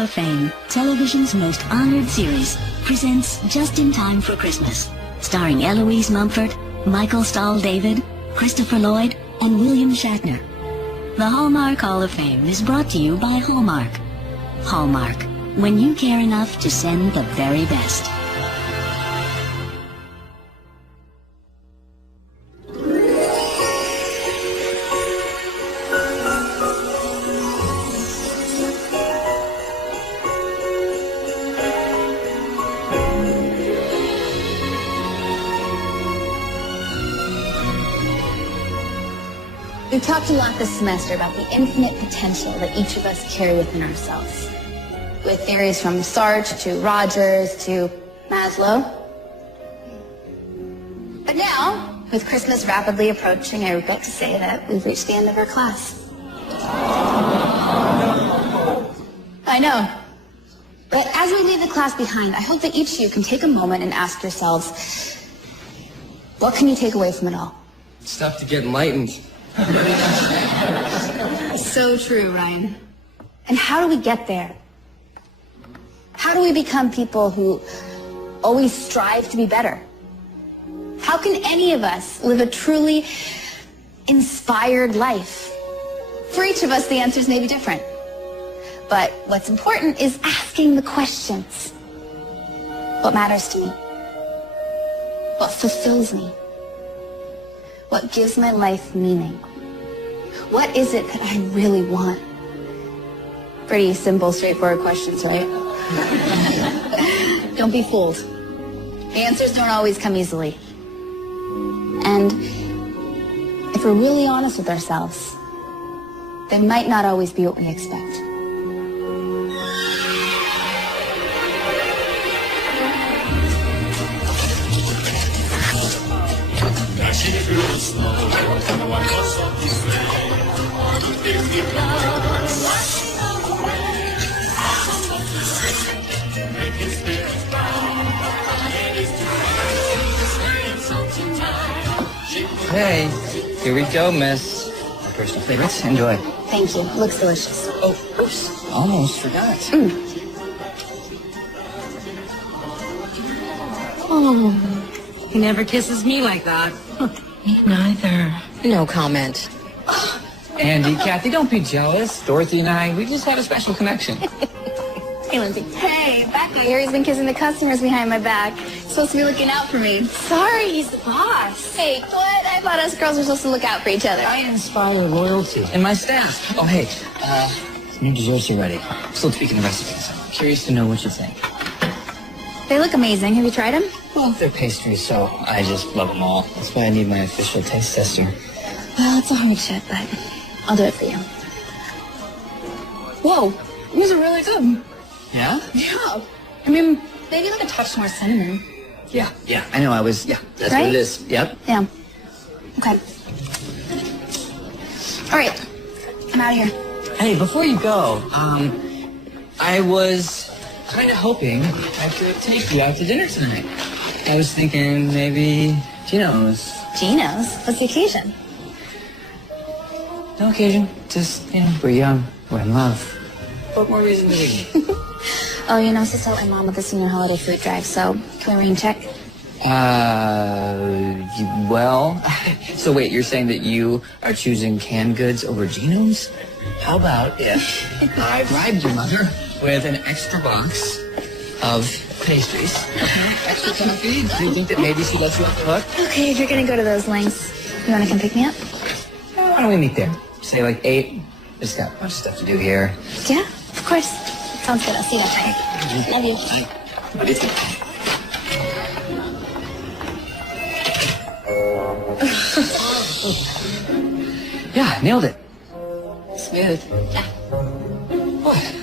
of Fame, television's most honored series, presents Just in Time for Christmas, starring Eloise Mumford, Michael Stahl-David, Christopher Lloyd, and William Shatner. The Hallmark Hall of Fame is brought to you by Hallmark. Hallmark, when you care enough to send the very best. We've talked a lot this semester about the infinite potential that each of us carry within ourselves. With theories from Sartre to Rogers to Maslow. But now, with Christmas rapidly approaching, I regret to say that we've reached the end of our class. I know. But as we leave the class behind, I hope that each of you can take a moment and ask yourselves, what can you take away from it all? Stuff to get enlightened. So true, Ryan. And how do we get there? How do we become people who always strive to be better? How can any of us live a truly inspired life? For each of us, the answers may be different. But what's important is asking the questions. What matters to me? What fulfills me? What gives my life meaning? What is it that I really want? Pretty simple, straightforward questions, right? Don't be fooled. The answers don't always come easily. And if we're really honest with ourselves, they might not always be what we expect. Hey, here we go, miss. Personal favorites, enjoy. Thank you. Looks delicious. Oh, oops, almost forgot. Oh, he never kisses me like that. Me neither. No comment. Andy, Kathy, don't be jealous. Dorothy and I, we just had a special connection. Hey, Lindsay. Hey, Becca. Harry's been kissing the customers behind my back. He's supposed to be looking out for me. Sorry, he's the boss. Hey, what? I thought us girls were supposed to look out for each other. I inspire loyalty in my staff. Oh, hey, new desserts are ready. Still tweaking the recipes. I'm curious to know what you think. They look amazing. Have you tried them? Well, they're pastries, so I just love them all. That's why I need my official taste tester. Well, it's a hardship, but I'll do it for you. Whoa, these are really good. Yeah? Yeah. I mean, maybe like a touch more cinnamon. Yeah, I know, that's right? what it is. Yep. Yeah. Okay. All right, I'm out of here. Hey, before you go, I was kind of hoping I could take you out to dinner tonight. I was thinking maybe Gino's. Gino's? What's the occasion? No occasion, just, we're young, we're in love. What more reason do we need? Oh, you're not supposed to help my mom with the senior holiday food drive, so can we rain check? Well, so wait, you're saying that you are choosing canned goods over Gino's? How about if I bribed your mother with an extra box of pastries? Extra coffee? Do you think that maybe she lets you off the hook? Okay, if you're gonna go to those lengths, you wanna come pick me up? Why don't we meet there? Say like 8. Just got a bunch of stuff to do here. Yeah, of course. Sounds good. I'll see you outside. Love you. What do you think? Yeah, nailed it. Smooth. Yeah. What?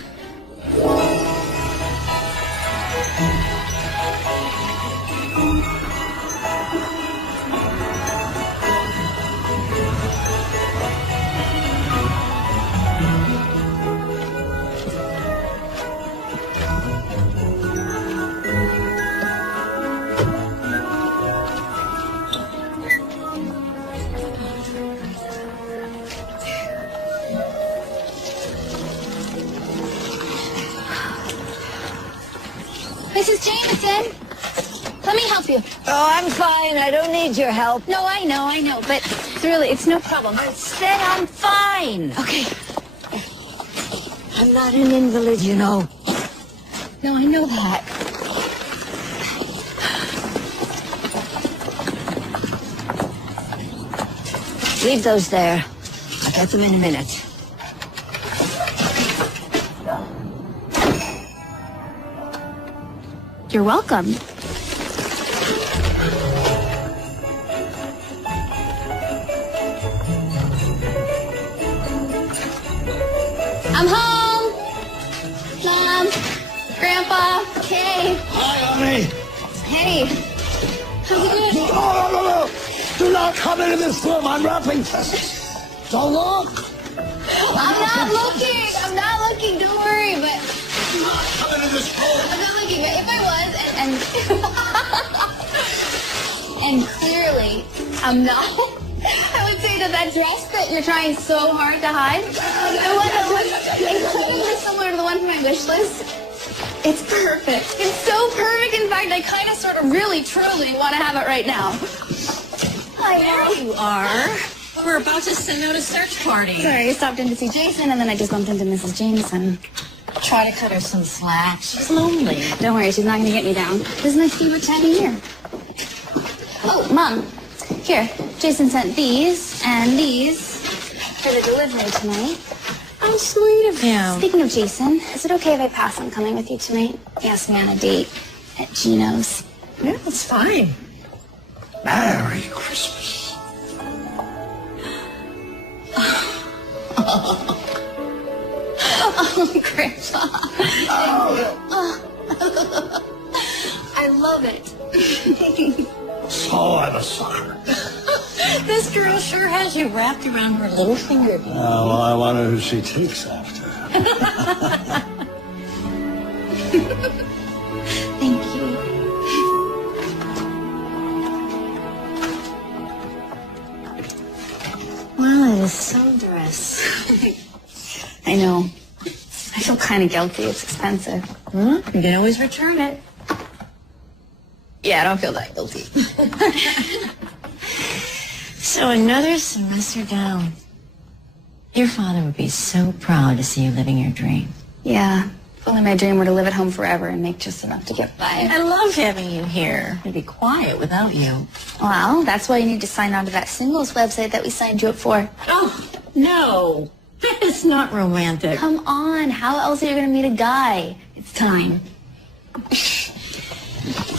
Mrs. Jameson, let me help you. Oh, I'm fine. I don't need your help. No, I know, but it's no problem. I said I'm fine. Okay. I'm not an invalid, you know. No, I know that. Leave those there. I'll get them in a minute. You're welcome. I'm home. Mom, Grandpa, Kay. Hi, honey. Hey. How's it going? No. Do not come into this room. I'm wrapping presents. Don't look. I'm not looking. Don't worry, but Do not come into this room. I'm not looking. If I was, and clearly, I'm not. I would say that dress that you're trying so hard to hide, the one that looks incredibly similar to the one from my wish list. It's perfect. It's so perfect. In fact, I kind of, sort of, really, truly want to have it right now. There you are. We're about to send out a search party. Sorry, I stopped in to see Jason, and then I just bumped into Mrs. Jameson. Try to cut her some slack. She's lonely. Don't worry, she's not going to get me down. This is my favorite time of year. Oh, Mom. Here, Jason sent these and these for the delivery tonight. How sweet of him. Speaking of Jason, is it okay if I pass on coming with you tonight? He asked me on a date at Gino's. Yeah, it's fine. Merry Christmas. Oh, Grandpa. I love it. So I'm a sucker. This girl sure has you wrapped around her little finger. Well, I wonder who she takes after. Thank you. Well, it is so dress. I know. I feel kind of guilty. It's expensive. You can always return it. Yeah, I don't feel that guilty. So another semester down. Your father would be so proud to see you living your dream. Yeah. If only my dream were to live at home forever and make just enough to get by. I love having you here. It'd be quiet without you. Well, that's why you need to sign on to that singles website that we signed you up for. Oh, no. That is not romantic. Come on. How else are you going to meet a guy? It's time.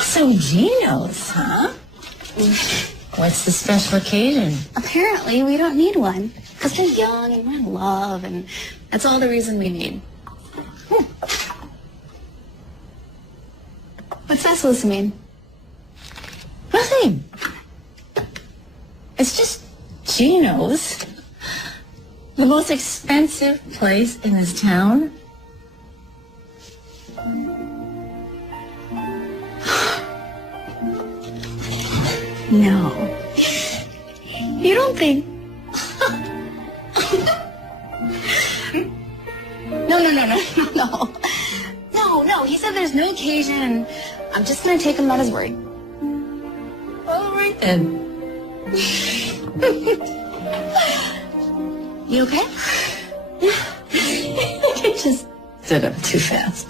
So Gino's, huh? What's the special occasion? Apparently, we don't need one. Because we're young and we're in love, and that's all the reason we need. What's that supposed to mean? Nothing. It's just Gino's. The most expensive place in this town. No. You don't think... No. He said there's no occasion, and I'm just going to take him at his word. All right, then. You okay? You just stood up too fast.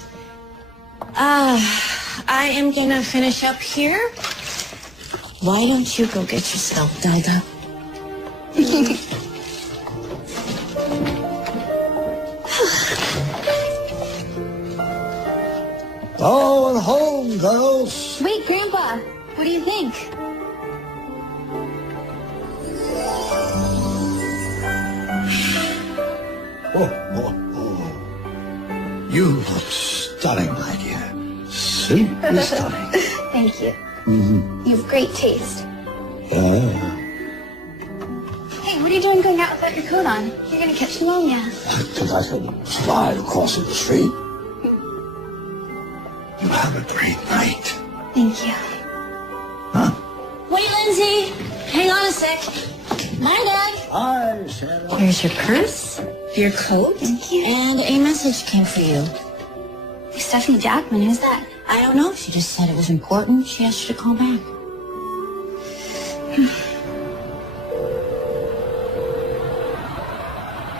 I am going to finish up here. Why don't you go get yourself dolled up? Oh, and home, girls. Wait, Grandpa. What do you think? Oh. You look stunning, my dear. Simply stunning. Thank you. Mm-hmm. You have great taste. Yeah. Hey, what are you doing going out without your coat on? You're going to catch pneumonia. Because I could slide across the street. You have a great night. Thank you. Huh? Wait, Lindsay. Hang on a sec. My bag. Hi, Sarah. Here's your purse, your coat, Thank you. and a message came for you. There's Stephanie Jackman, who's that? I don't know. She just said it was important. She asked you to call back.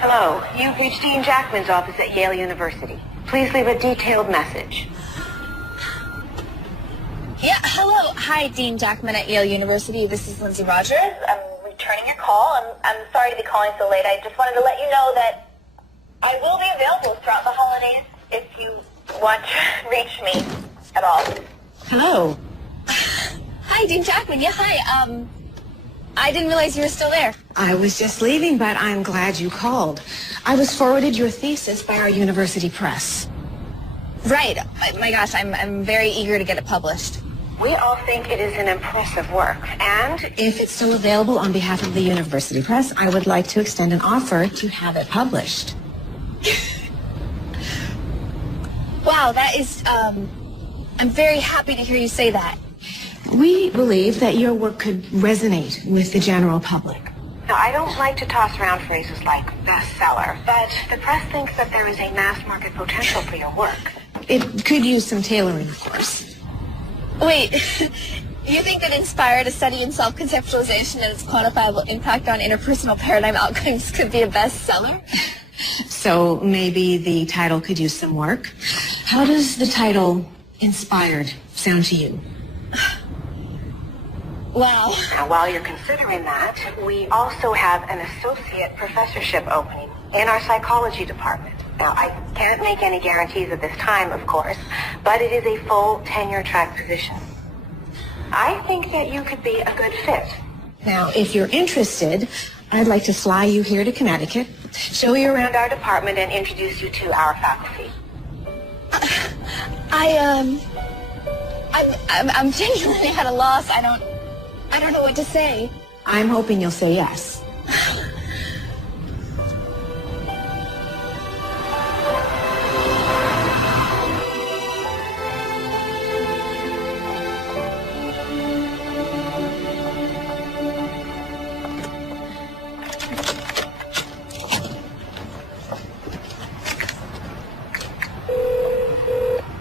Hello, you've reached Dean Jackman's office at Yale University. Please leave a detailed message. Yeah, hello. Hi, Dean Jackman at Yale University. This is Lindsay Rogers. I'm returning your call. I'm sorry to be calling so late. I just wanted to let you know that I will be available throughout the holidays if you want to reach me at all. Hello. Hi, Dean Jackman. Yeah, hi. I didn't realize you were still there. I was just leaving, but I'm glad you called. I was forwarded your thesis by our university press. Right. My gosh, I'm very eager to get it published. We all think it is an impressive work, and If it's still available on behalf of the university press, I would like to extend an offer to have it published. Wow, that is, I'm very happy to hear you say that. We believe that your work could resonate with the general public. now I don't like to toss around phrases like bestseller, but the press thinks that there is a mass market potential for your work. It could use some tailoring, of course. Wait, you think that Inspired, a study in self-conceptualization and its quantifiable impact on interpersonal paradigm outcomes could be a bestseller? So maybe the title could use some work. How does the title Inspired sound to you? Wow. Now, while you're considering that, we also have an associate professorship opening in our psychology department. Now, I can't make any guarantees at this time, of course, but it is a full tenure-track position. I think that you could be a good fit. Now, if you're interested, I'd like to fly you here to Connecticut, show you around Our department and introduce you to our faculty. I'm genuinely at a loss. I don't know what to say. I'm hoping you'll say yes.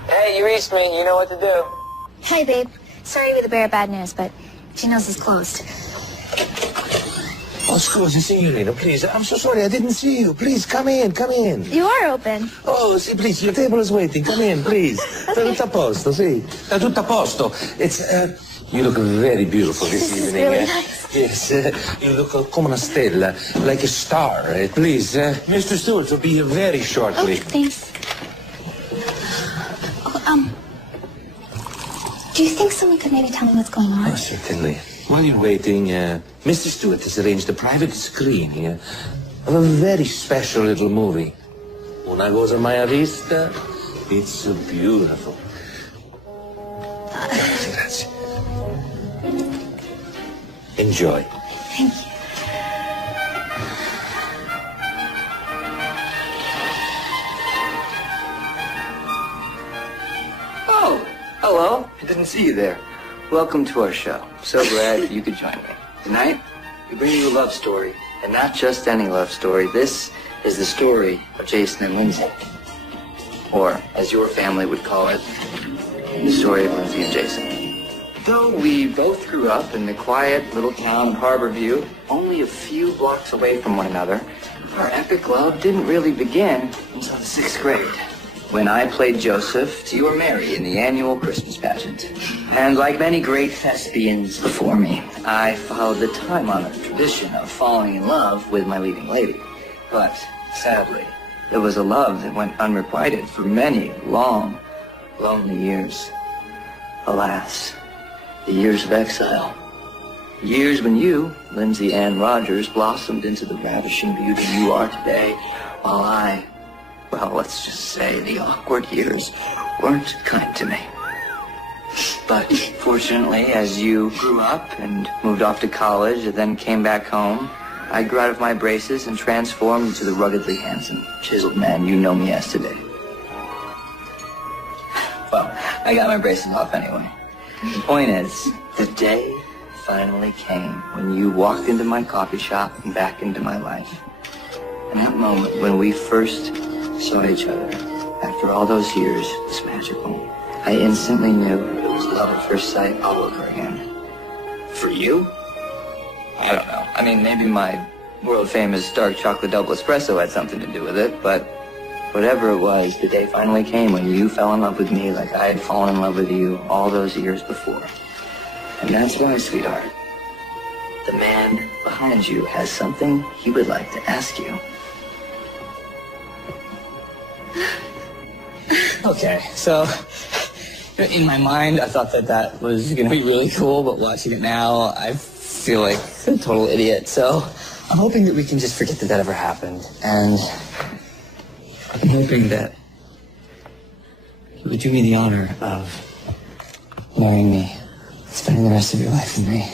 Hey, you reached me. You know what to do. Hi, babe. Sorry to be the bearer of bad news, but Gino's is closed. Oh, scusi, signorina, please. I'm so sorry, I didn't see you. Please, come in, come in. You are open. Oh, sì, please, your table is waiting. Come in, please. Sta tutto a posto, sì. Sta tutto a posto. It's, you look very beautiful this This is evening. really nice. Yes, you look come una stella, like a star. Please, Mr. Stewart will be here very shortly. Oh, thanks. Oh, do you think someone could maybe tell me what's going on? Oh, certainly. While you're waiting, Mr. Stewart has arranged a private screening of a very special little movie. Una cosa mai vista. It's so beautiful. Grazie. Enjoy. Thank you. Oh, hello. I didn't see you there. Welcome to our show. So glad you could join me. Tonight, we bring you a love story. And not just any love story. This is the story of Jason and Lindsay. Or, as your family would call it, the story of Lindsay and Jason. Though we both grew up in the quiet little town of Harborview, only a few blocks away from one another, our epic love didn't really begin until the 6th grade, when I played Joseph to your Mary in the annual Christmas pageant. And like many great thespians before me, I followed the time-honored tradition of falling in love with my leading lady. But, sadly, it was a love that went unrequited for many long, lonely years. Alas, the years of exile. Years when you, Lindsay Ann Rogers, blossomed into the ravishing beauty you are today, while I, well, let's just say the awkward years weren't kind to me. But fortunately, as you grew up and moved off to college and then came back home, I grew out of my braces and transformed into the ruggedly handsome, chiseled man you know me as today. Well, I got my braces off anyway. The point is, the day finally came when you walked into my coffee shop and back into my life. And that moment when we first saw each other, After all those years, it's magical. I instantly knew it was love at first sight all over again. For you? I don't know. I mean, maybe my world-famous dark chocolate double espresso had something to do with it, but whatever it was, the day finally came when you fell in love with me like I had fallen in love with you all those years before. And that's why, sweetheart, the man behind you has something he would like to ask you. Okay, so in my mind, I thought that was going to be really cool, but watching it now, I feel like a total idiot. So I'm hoping that we can just forget that ever happened. And I'm hoping that you would do me the honor of marrying me, spending the rest of your life with me.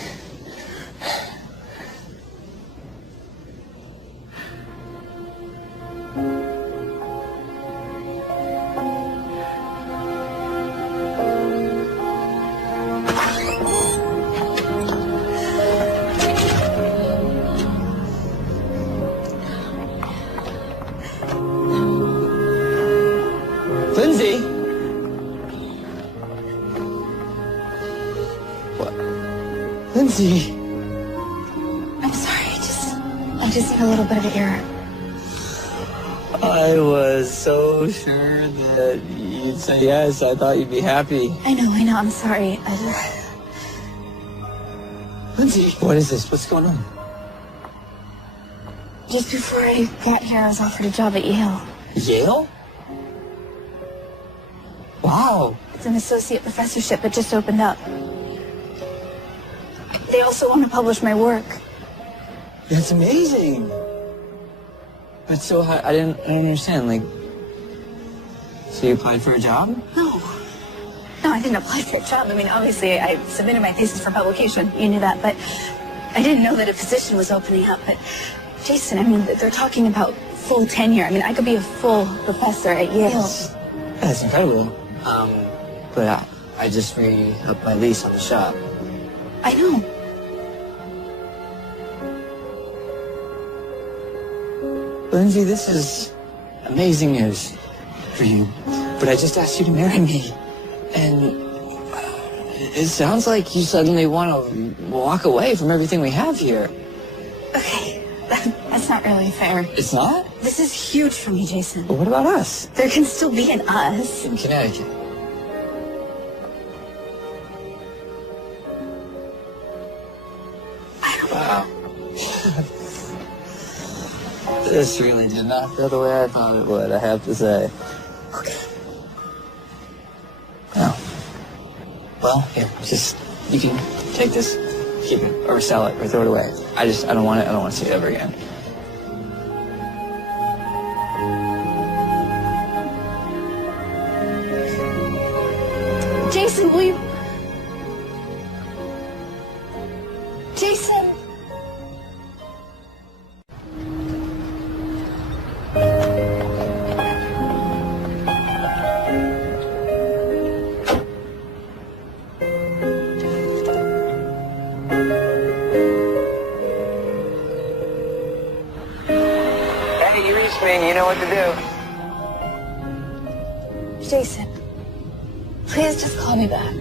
Lindsay? What? Lindsay? I'm sorry, I just need a little bit of air. I was so sure that you'd say yes. I thought you'd be happy. I know, I'm sorry. Lindsay, what is this? What's going on? Just before I got here, I was offered a job at Yale. Yale? Wow. It's an associate professorship. It just opened up. They also want to publish my work. That's amazing. But so I don't understand. Like, so you applied for a job? No, I didn't apply for a job. I mean, obviously, I submitted my thesis for publication. You knew that, but I didn't know that a position was opening up. But Jason, I mean, they're talking about full tenure. I mean, I could be a full professor at Yale. That's incredible. But I just re-upped my lease on the shop. I know. Lindsay, this is amazing news for you. But I just asked you to marry me. And it sounds like you suddenly want to walk away from everything we have here. Okay, that's not really fair. It's not? This is huge for me, Jason. But what about us? There can still be an us. In Connecticut. Wow. This really did not go the way I thought it would, I have to say. Okay. Oh. Well, here, you can take this, keep it, or sell it, or throw it away. I don't want it, I don't want to see it ever again. Jason, will you... Jason! Hey, you reached me and you know what to do. Jason, please just call me back.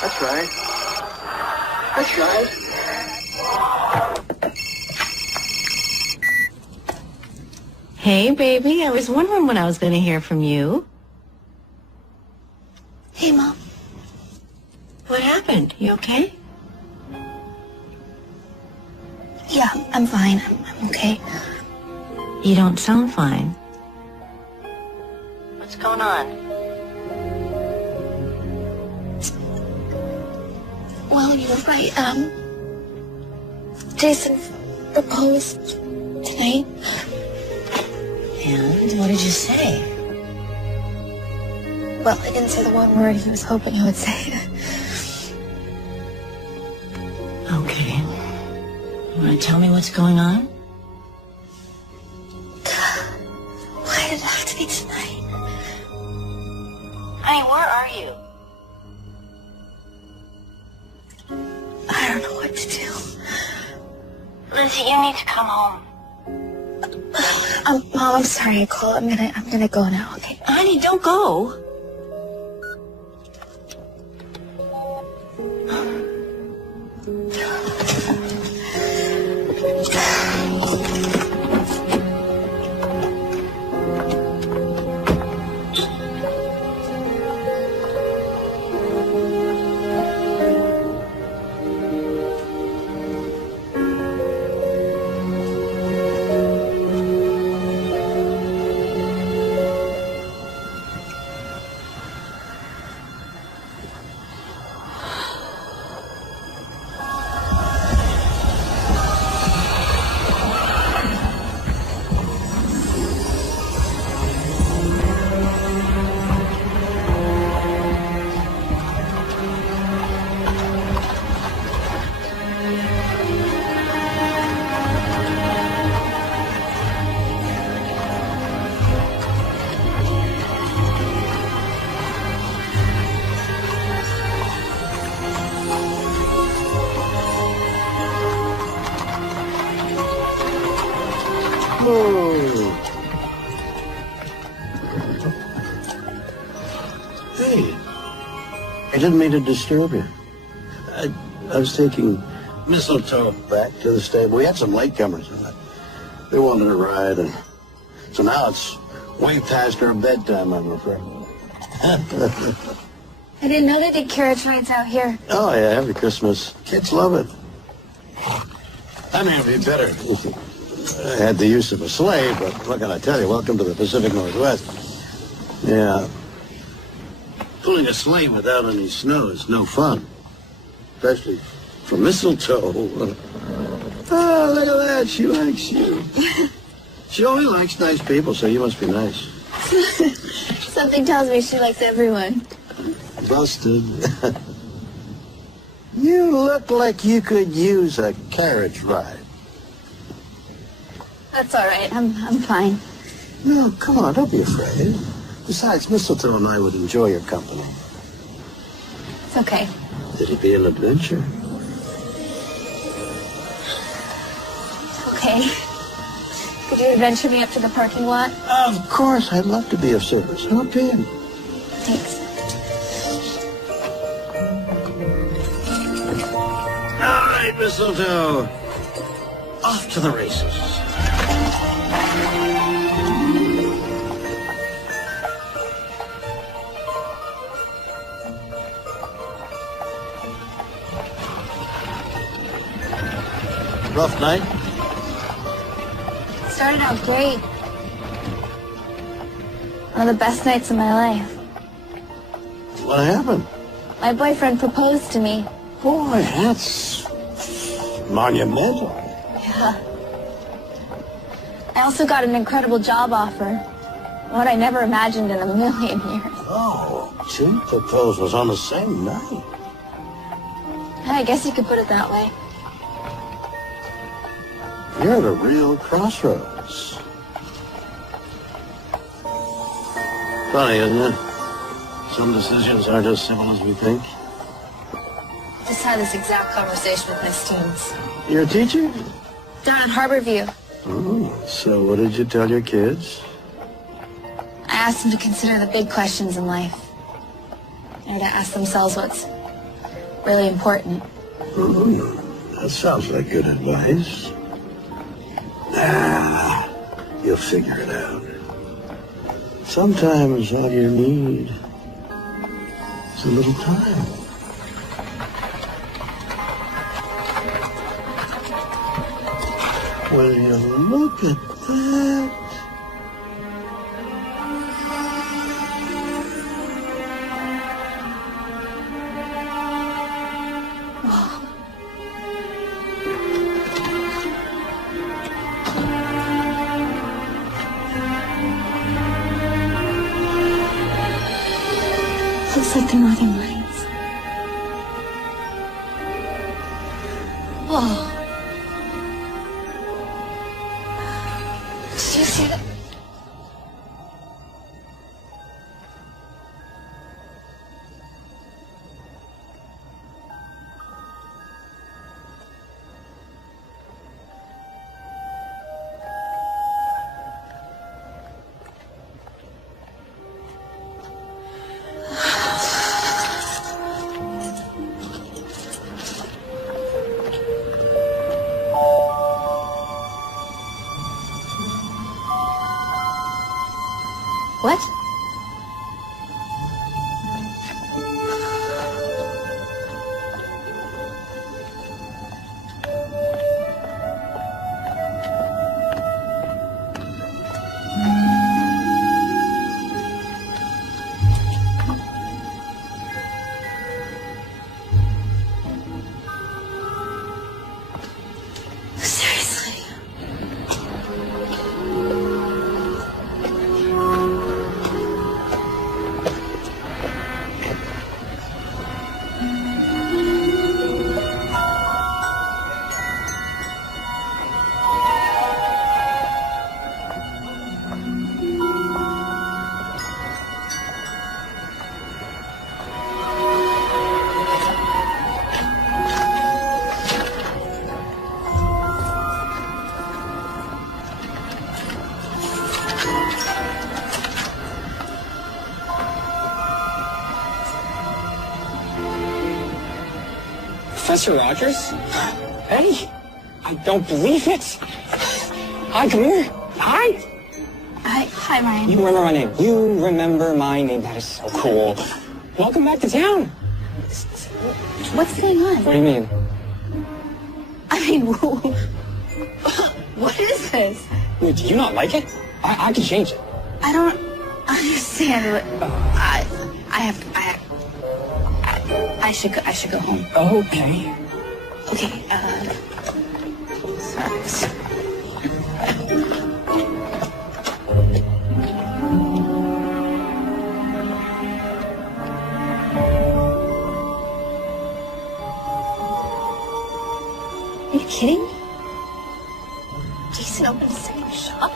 That's right. That's right. Hey, baby. I was wondering when I was going to hear from you. Hey, Mom. What happened? You okay? Yeah, I'm fine. I'm okay. You don't sound fine. What's going on? Well, you're right. Jason, proposed tonight. And what did you say? Well, I didn't say the one word he was hoping I would say. Okay. You want to tell me what's going on? Why did it have to be tonight? Honey, where are you? I don't know what to do. Lizzie, you need to come home. Mom, I'm sorry, Nicole. I'm gonna go now, okay? Honey, don't go. Hey, I didn't mean to disturb you. I was taking Mistletoe back to the stable. We had some latecomers. They wanted a ride, and so now it's way past our bedtime, I'm afraid. I didn't know they did carriage rides out here. Oh, yeah, every Christmas. Kids love it. I mean, it'd be better. I had the use of a sleigh, but what can I tell you? Welcome to the Pacific Northwest. Yeah. Pulling a sleigh without any snow is no fun. Especially for Mistletoe. Oh, look at that. She likes you. She only likes nice people, so you must be nice. Something tells me she likes everyone. Busted. You look like you could use a carriage ride. That's all right. I'm fine. No, come on, don't be afraid. Besides, Mistletoe and I would enjoy your company. It's okay. It'd be an adventure. Okay. Could you adventure me up to the parking lot? Of course, I'd love to be of service. Hop in. Thanks. All right, Mistletoe. Off to the races. Rough night? Started out great. One of the best nights of my life. What happened? My boyfriend proposed to me. Boy, that's monumental. Yeah. I also got an incredible job offer. One I never imagined in a million years. Oh, two proposals on the same night. I guess you could put it that way. You're at a real crossroads. Funny, isn't it? Some decisions aren't as simple as we think. Just had this exact conversation with my students. You're a teacher? Down at Harborview. Oh, so what did you tell your kids? I asked them to consider the big questions in life. To ask themselves what's really important. That sounds like good advice. You'll figure it out. Sometimes all you need is a little time. Will you look at that? Just like the Northern Lights. Whoa. Did you see that? What? Seriously? Professor Rogers? Hey, I don't believe it. Hi, come here. Hi. Hi, Ryan. You remember my name. You remember my name. That is so cool. Welcome back to town. What's going on? What do you mean? I mean, what is this? Wait, do you not like it? I can change it. I don't understand what. I should go home. Okay. Okay. Sorry. Are you kidding me? Jason opened a second shop?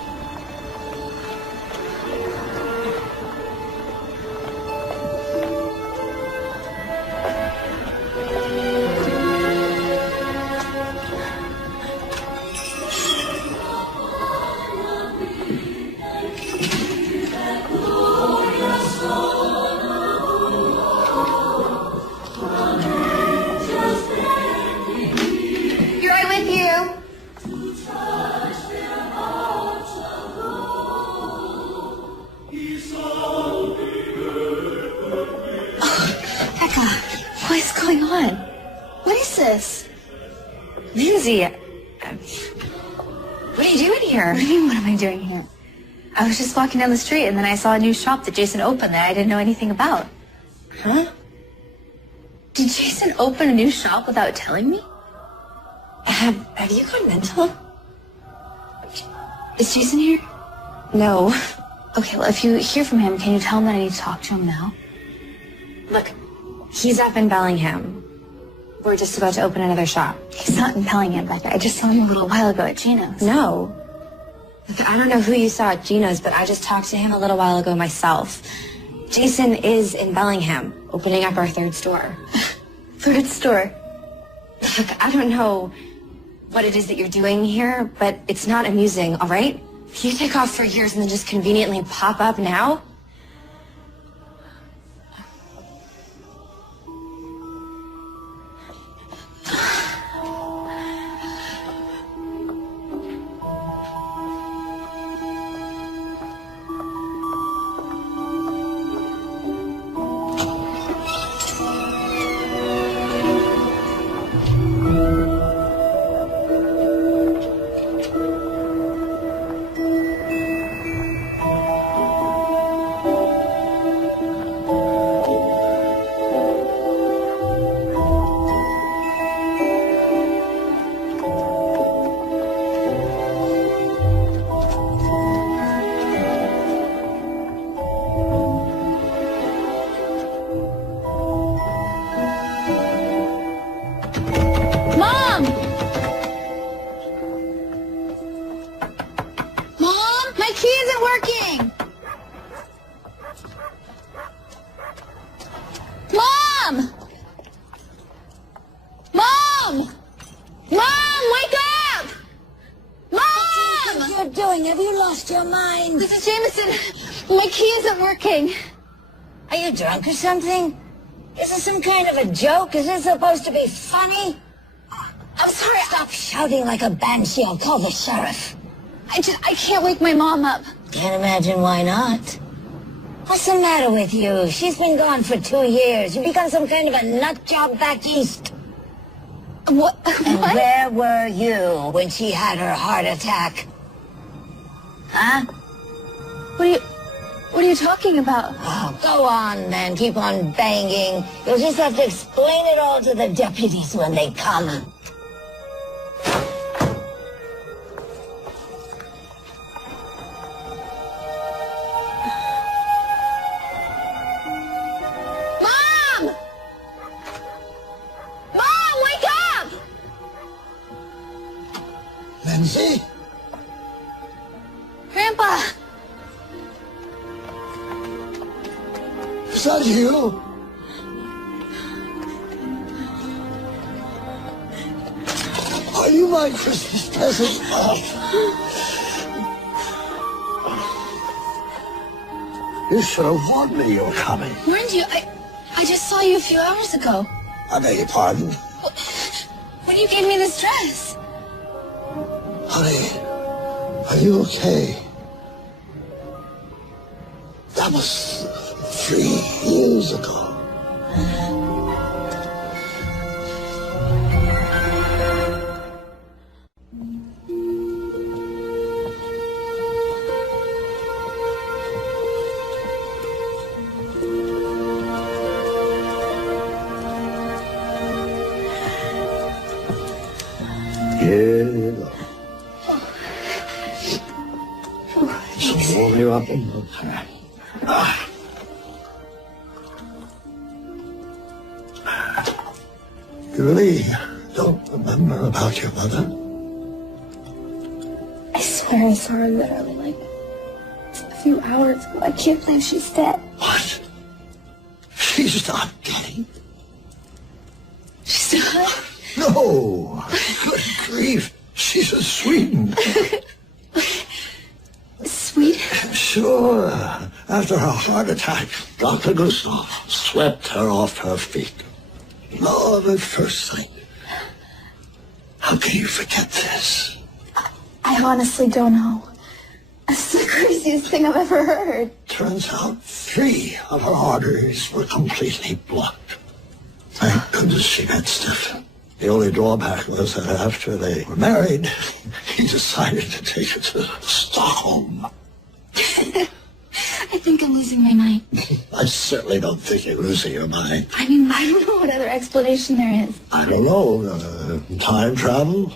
You're right with you. Becca, what is going on? What is this? Lindsay, what are you doing here? What do you mean, what am I doing here? I was just walking down the street and then I saw a new shop that Jason opened that I didn't know anything about. Huh? Did Jason open a new shop without telling me? Have you gone mental? Is Jason here? No. Okay, well, if you hear from him, can you tell him that I need to talk to him now? Look, he's up in Bellingham. We're just about to open another shop. He's not in Bellingham, Becca. I just saw him a little while ago at Gino's. No. Look, I don't know who you saw at Gino's, but I just talked to him a little while ago myself. Jason is in Bellingham, opening up our third store. Third store? Look, I don't know what it is that you're doing here, but it's not amusing, all right? If you take off for years and then just conveniently pop up now... working! Mom! Mom! Mom, wake up! Mom! What are you doing? Have you lost your mind? Mrs. Jameson, my key isn't working. Are you drunk or something? Is this some kind of a joke? Is this supposed to be funny? I'm sorry. Stop shouting like a banshee. I'll call the sheriff. I can't wake my mom up. Can't imagine why not. What's the matter with you? She's been gone for 2 years. You become some kind of a nut job back east. What? And where were you when she had her heart attack? Huh? What are you talking about? Oh, go on, then. Keep on banging. You'll just have to explain it all to the deputies when they come. Lindsay? Grandpa! Is that you? Are you my Christmas present? You should have warned me you were coming. Warned you? I just saw you a few hours ago. I beg your pardon? When you gave me this dress. Honey, are you okay? That was 3 years ago. Here you go. Just warm you up in the car. You really don't remember about your mother? I swear I saw her literally like a few hours ago. I can't believe she's dead. What? She's not dead. She's not? No. Good grief. She's in Sweden. Sweden? Sure. After her heart attack, Dr. Gustav swept her off her feet. Love at first sight. How can you forget this? I honestly don't know. That's the craziest thing I've ever heard. Turns out 3 of her arteries were completely blocked. Thank goodness she got stiff. The only drawback was that after they were married, he decided to take her to Stockholm. I think I'm losing my mind. I certainly don't think you're losing your mind. I mean, I don't know what other explanation there is. I don't know. Time travel?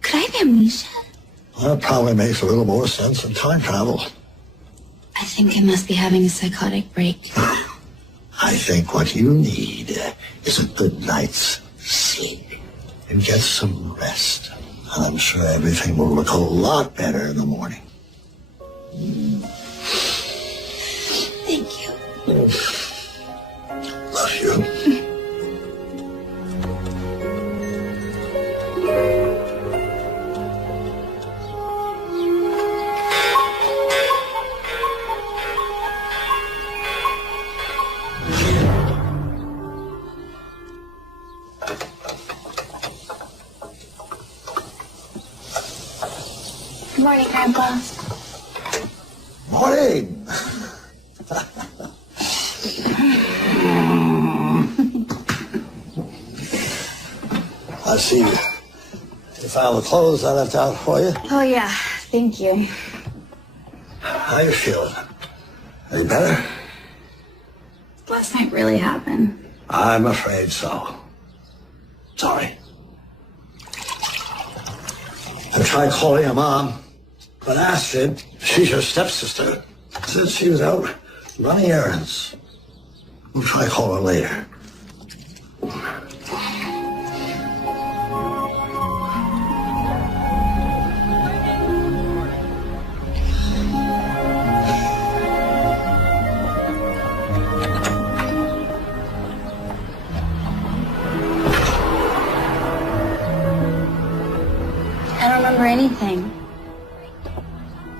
Could I have amnesia? Well, that probably makes a little more sense than time travel. I think I must be having a psychotic break. I think what you need is a good night's sleep and get some rest. And I'm sure everything will look a lot better in the morning. Thank you. Love you. Good morning, Grandpa. Morning. I see you found the clothes I left out for you. Oh, yeah. Thank you. How you feeling? Are you better? Last night really happened. I'm afraid so. Sorry. I tried calling your mom, but Astrid, she's your stepsister, said she was out running errands. We'll try to call her later. anything.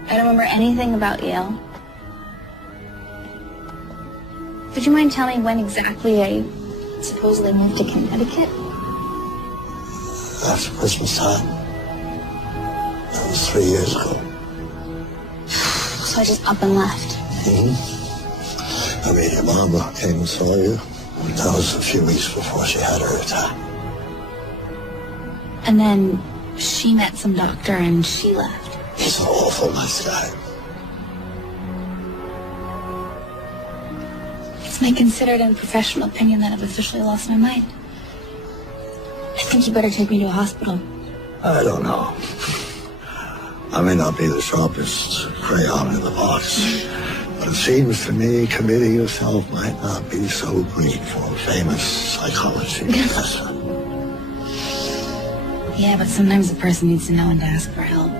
I don't remember anything about Yale. Would you mind telling me when exactly I supposedly moved to Connecticut? After Christmas time. That was 3 years ago. So I just up and left. I mean, your mom came and saw you. That was a few weeks before she had her attack. And then she met some doctor and she left. He's an awful nice guy. It's my considered and professional opinion that I've officially lost my mind. I think you better take me to a hospital. I don't know. I may not be the sharpest crayon in the box, but it seems to me committing yourself might not be so great for a famous psychology professor. Yeah, but sometimes a person needs to know when to ask for help.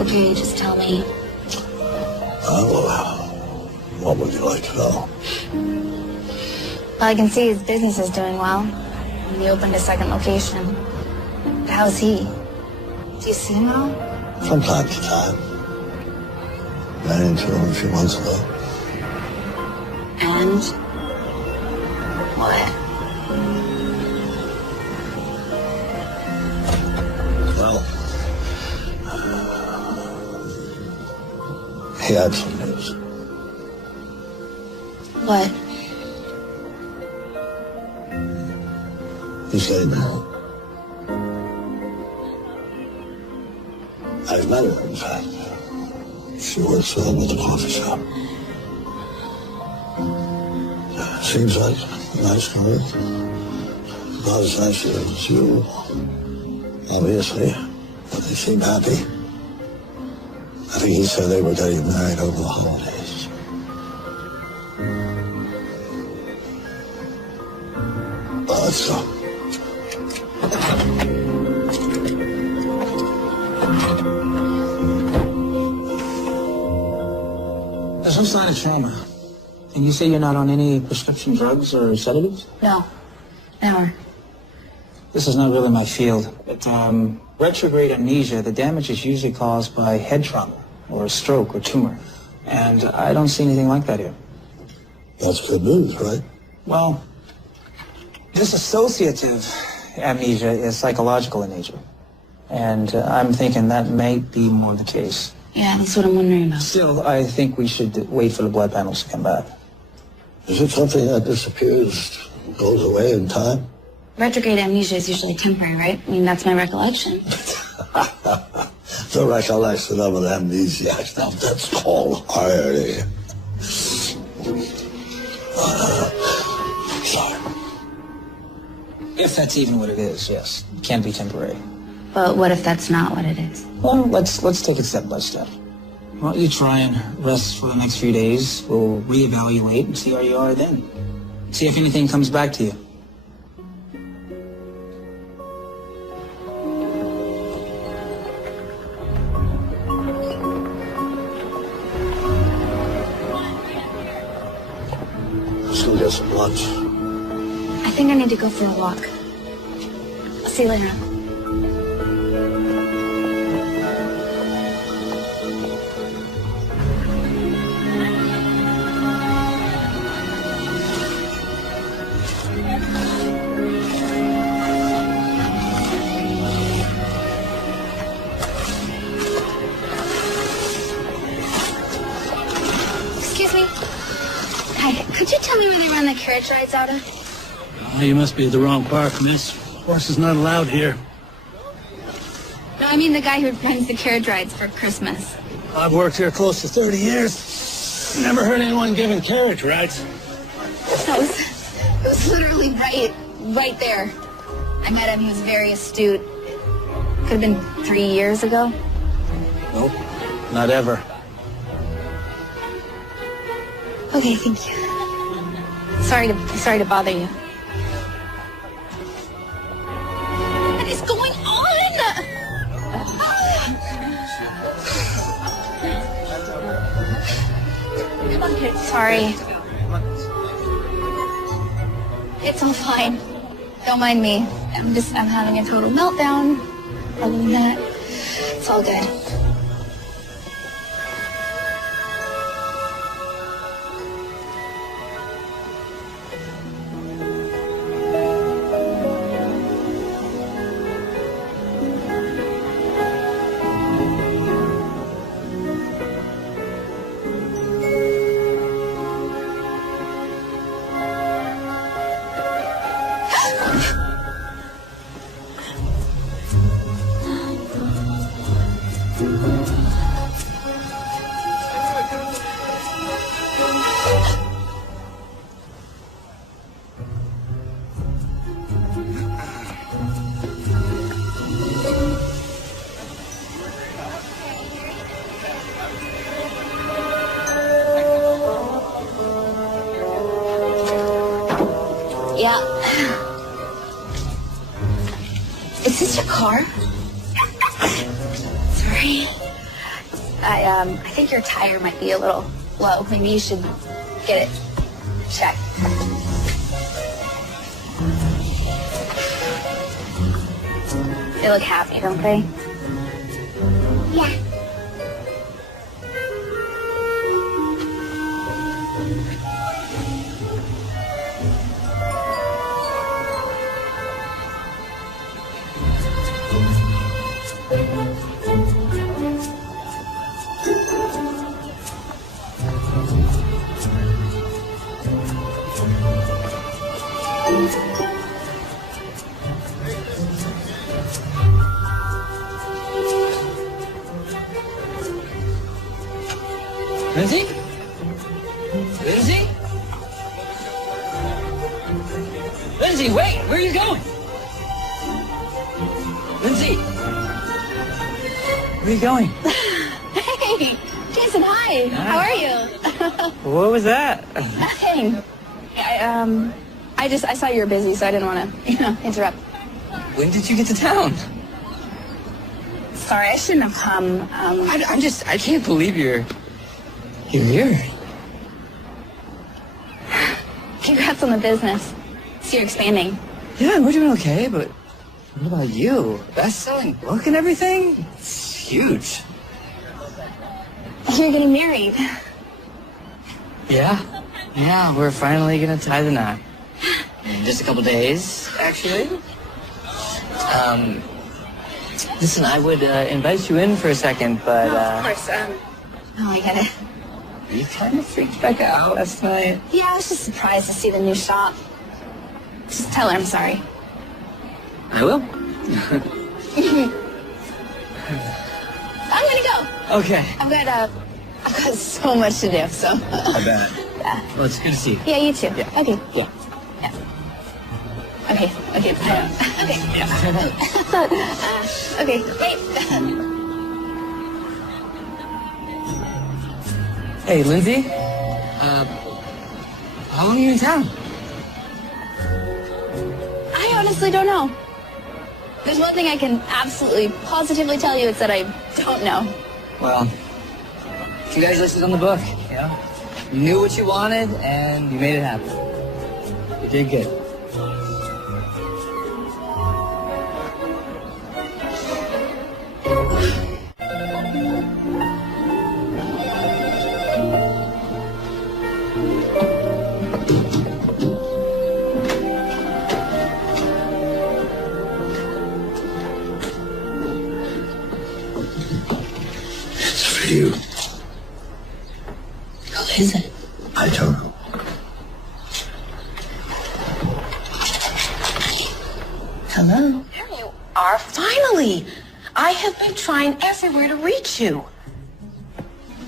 Okay, just tell me. What would you like to know? Well, I can see his business is doing well. He opened a second location. But how's he? Do you see him at all? From time to time. Ran into him a few months ago. And? What? Well, he had some news. What? He's getting married. I've met her, in fact. She works with him at the coffee shop. Seems like a nice girl. Not as nice as you, obviously, but they seem happy. I think he said they were getting married over the holidays. Well, let's go. There's some sign of trauma. And you say you're not on any prescription drugs or sedatives? No. Never. This is not really my field. But retrograde amnesia, the damage is usually caused by head trauma or a stroke or tumor. And I don't see anything like that here. That's good news, right? Well, this associative amnesia is psychological in nature. And I'm thinking that may be more the case. Yeah, that's what I'm wondering about. Still, I think we should wait for the blood panels to come back. Is it something that disappears, goes away in time? Retrograde amnesia is usually temporary, right? I mean, that's my recollection. The recollection of an amnesia. Now, that's called irony. Sorry. If that's even what it is, yes. It can be temporary. But what if that's not what it is? Well, let's take it step by step. Why don't you try and rest for the next few days? We'll reevaluate and see where you are then. See if anything comes back to you. Let's go get some lunch. I think I need to go for a walk. I'll see you later. Excuse me. Hi, could you tell me where they run the carriage rides out of? Oh, you must be at the wrong park, miss. Horse is not allowed here. No, I mean the guy who runs the carriage rides for Christmas. I've worked here close to 30 years. Never heard anyone giving carriage rides. It was literally right there. I met him. He was very astute. Could have been 3 years ago. Nope, not ever. Okay, thank you. Sorry to bother you. What is going on? Sorry. It's all fine. Don't mind me. I'm having a total meltdown. Other than that, it's all good. Yeah. Is this your car? Sorry. I think your tire might be a little low. Maybe you should get it checked. They look happy, don't they? Yeah. Lindsay? Lindsay? Lindsay, wait! Where are you going? Lindsay! Where are you going? Hey! Jason, hi! How are you? What was that? Nothing. I saw you were busy, so I didn't want to, interrupt. When did you get to town? Sorry, I shouldn't have come. I can't believe you're here. Congrats on the business. So you're expanding. Yeah, we're doing okay, but what about you? Best-selling book and everything? It's huge. You're getting married. Yeah? Yeah, we're finally gonna tie the knot. In just a couple days, actually. Listen, I would invite you in for a second, but of course. I get it. You kind of freaked back out last night. Yeah, I was just surprised to see the new shop. Just tell her I'm sorry. I will. I'm gonna go. Okay. I've got so much to do, so. I bet. Yeah. Well, it's good to see you. Yeah, you too. Yeah. Okay, yeah. Okay, okay. Yeah. Okay, wait. Hey, Lindsay. How long are you in town? I honestly don't know. There's one thing I can absolutely, positively tell you, it's that I don't know. Well, congratulations on the book. You knew what you wanted, and you made it happen. You did good. You. Who is it? I don't know. Hello? There you are. Finally! I have been trying everywhere to reach you.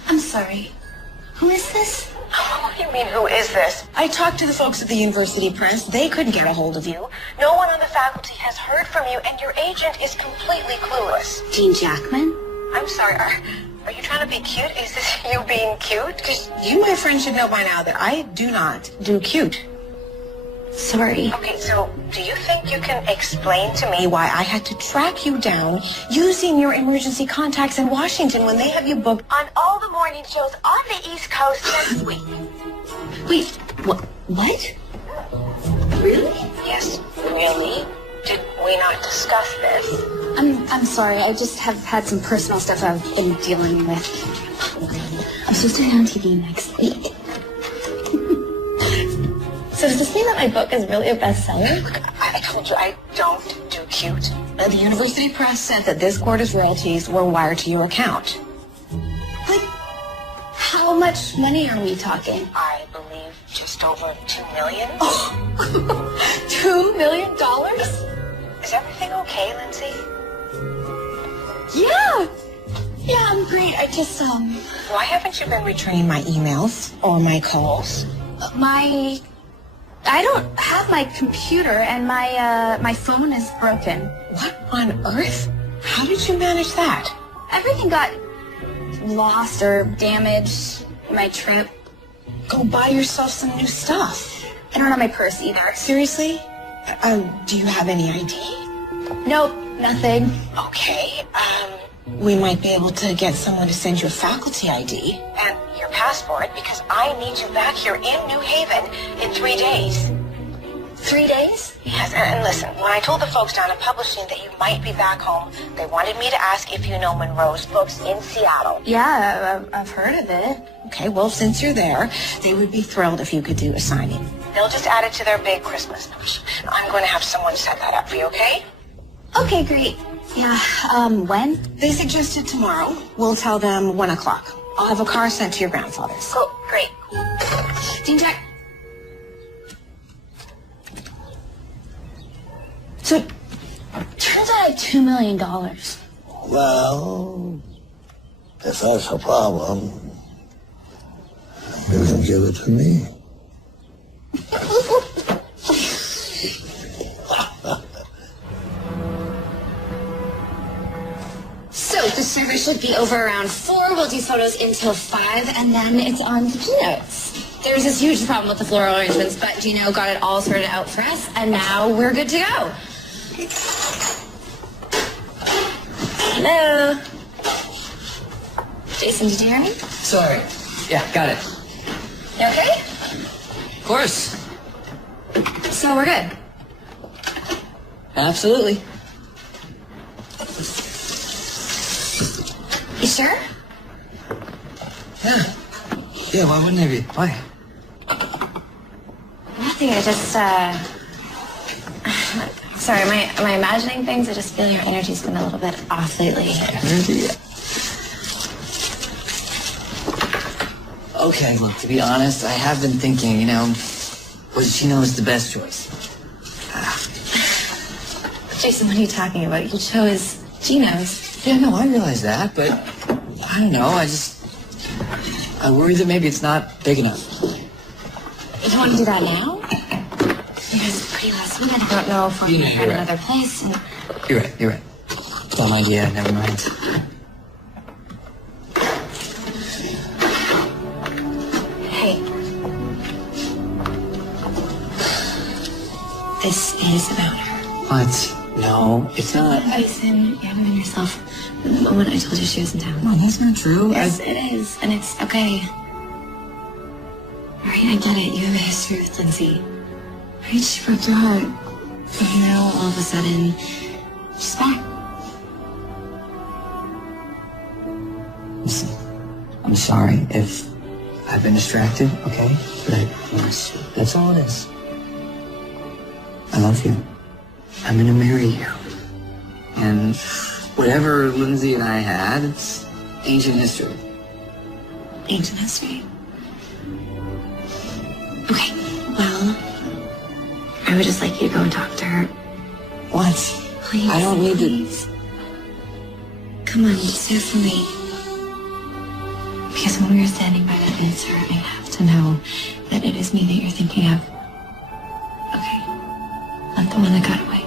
I'm sorry. Who is this? What do you mean, who is this? I talked to the folks at the University Press. They couldn't get a hold of you. No one on the faculty has heard from you, and your agent is completely clueless. Gene Jackman? I'm sorry, are you trying to be cute? Is this you being cute? Because you, my friend, should know by now that I do not do cute. Sorry. Okay, so do you think you can explain to me Why I had to track you down using your emergency contacts in Washington when they have you booked on all the morning shows on the East Coast next week? Wait, what? Really? Yes, really? Did we not discuss this? I'm sorry. I just have had some personal stuff I've been dealing with. I'm supposed to be on TV next week. So does this mean that my book is really a bestseller? I told you I don't do cute. The University Press said that this quarter's royalties were wired to your account. How much money are we talking? I believe just over $2 million. $2 million? Is everything okay, Lindsay? Yeah, I'm great. I just, Why haven't you been Returning my emails or my calls. I don't have my computer, and my phone is broken. What on earth? How did you manage that? Everything got lost or damaged my trip. Go buy yourself some new stuff. I don't have my purse either. Seriously? Do you have any ID? Nope, nothing. Okay, we might be able to get someone to send you a faculty ID. and your passport, because I need you back here in New Haven in 3 days. 3 days? Yes, and listen, when I told the folks down in publishing that you might be back home, they wanted me to ask if you know Monroe's Books in Seattle. Yeah, I've heard of it. Okay, well, since you're there, they would be thrilled if you could do a signing. They'll just add it to their big Christmas membership. I'm going to have someone set that up for you, okay? Okay, great. Yeah, when? They suggested tomorrow. We'll tell them 1 o'clock. I'll have a car sent to your grandfather's. Cool, great. Gene Jack. So, turns out I have $2 million. Well, if that's a problem, you can give it to me. So, the service should be over around 4. We'll do photos until 5, and then it's on to keynotes. There was this huge problem with the floral arrangements, but Gino got it all sorted out for us, and now we're good to go. Hello. Jason, did you hear me? Sorry. Yeah, got it. You okay? Of course. So we're good. Absolutely. You sure? Yeah. Yeah, why wouldn't I be? Why? Nothing, I just, sorry, am I imagining things? I just feel your energy's been a little bit off lately. Energy? Okay, look, to be honest, I have been thinking, Gino is the best choice. Jason, what are you talking about? You chose Gino's. Yeah, no, I realize that, but I don't know, I worry that maybe it's not big enough. You don't want to do that now? Because it's pretty last minute. I don't know if we're going to find another place. And... You're right. Dumb idea, never mind. Hey. This is about her. What? No, it's not. Jason, you haven't been yourself the moment I told you she was in town. No, that's not true. Yes, it is. And it's okay. Right, I get it. You have a history with Lindsay. Right, she broke your heart. And now, all of a sudden, she's back. Listen, I'm sorry if I've been distracted, okay? But I miss you. That's all it is. I love you. I'm gonna marry you. And whatever Lindsay and I had, it's ancient history. Ancient history? Okay, well, I would just like you to go and talk to her. What? Please. I don't need please. Come on, just do it for me. Because when we were standing by that answer, I have to know that it is me that you're thinking of. Okay. Not the one that got away.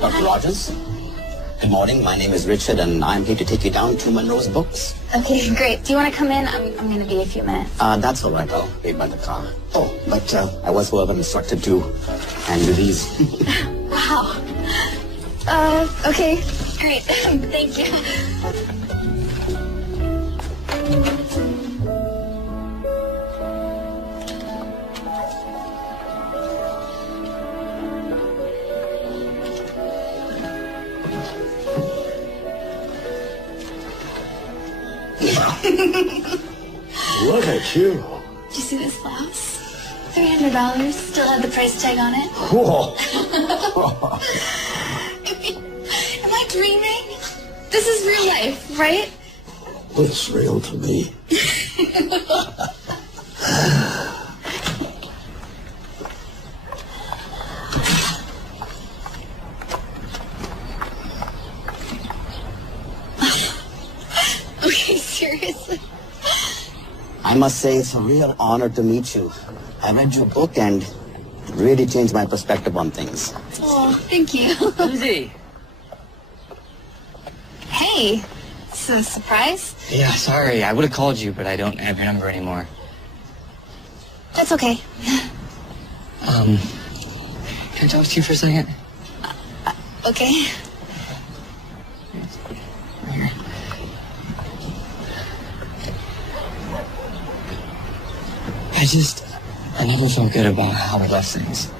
Dr. Rogers, good morning. My name is Richard, and I'm here to take you down to Monroe's Books. Okay, great. Do you want to come in? I'm going to be a few minutes. That's all right. I'll wait by the car. Oh, but I was further instructed to hand you these. Wow. Okay, great. Thank you. Look at you. Did you see this blouse? $300. Still have the price tag on it. Cool. Am I dreaming? This is real life, right? It's real to me. Okay, seriously. I must say it's a real honor to meet you. I read your book and it really changed my perspective on things. Oh, thank you. Susie. Hey, it's a surprise. Yeah, sorry. I would have called you, but I don't have your number anymore. That's okay. Can I talk to you for a second? Okay. I never felt good about how we left things.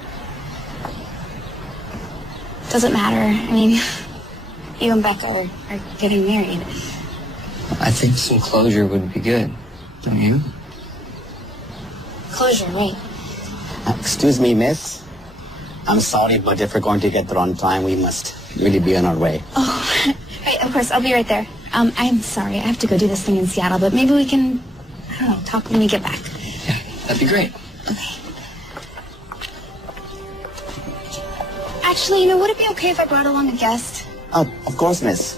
Doesn't matter. I mean, you and Becca are getting married. I think some closure would be good. Don't you? Closure, right? Excuse me, miss. I'm sorry, but if we're going to get there on time, we must really be on our way. Oh, right, of course. I'll be right there. I'm sorry. I have to go do this thing in Seattle, but maybe we can, I don't know, talk when we get back. Yeah, that'd be great. Okay. Actually, would it be okay if I brought along a guest? Of course, miss.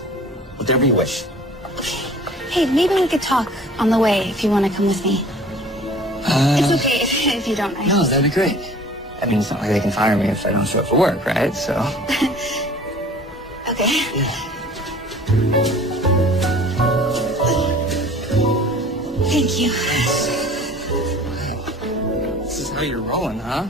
Whatever you wish. Hey, maybe we could talk on the way if you want to come with me. It's okay if you don't mind. No, that'd be great. I mean, it's not like they can fire me if I don't show up for work, right? So. Okay. Thank you. This is how you're rolling, huh?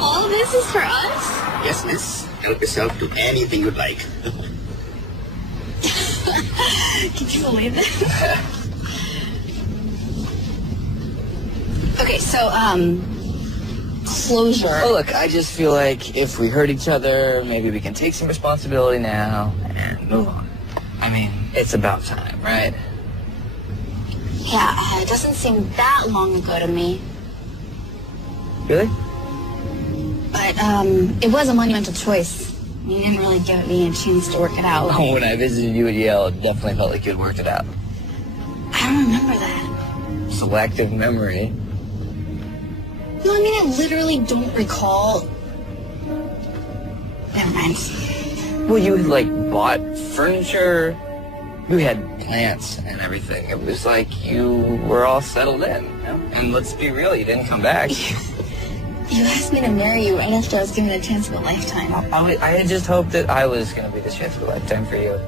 All this is for us? Yes, miss. Help yourself to anything you'd like. Can you believe this? Okay, so, closure. Well, look, I just feel like if we hurt each other, maybe we can take some responsibility now and move on. I mean, it's about time, right? Yeah, it doesn't seem that long ago to me. Really? But, it was a monumental choice. You didn't really give me a chance to work it out. Oh, when I visited you at Yale, it definitely felt like you had worked it out. I don't remember that. Selective memory. No, I mean, I literally don't recall. Never mind. Well, you had, bought furniture. You had plants and everything. It was like you were all settled in. And let's be real, you didn't come back. You asked me to marry you right after I was given a chance of a lifetime. I had just hoped that I was going to be the chance of a lifetime for you.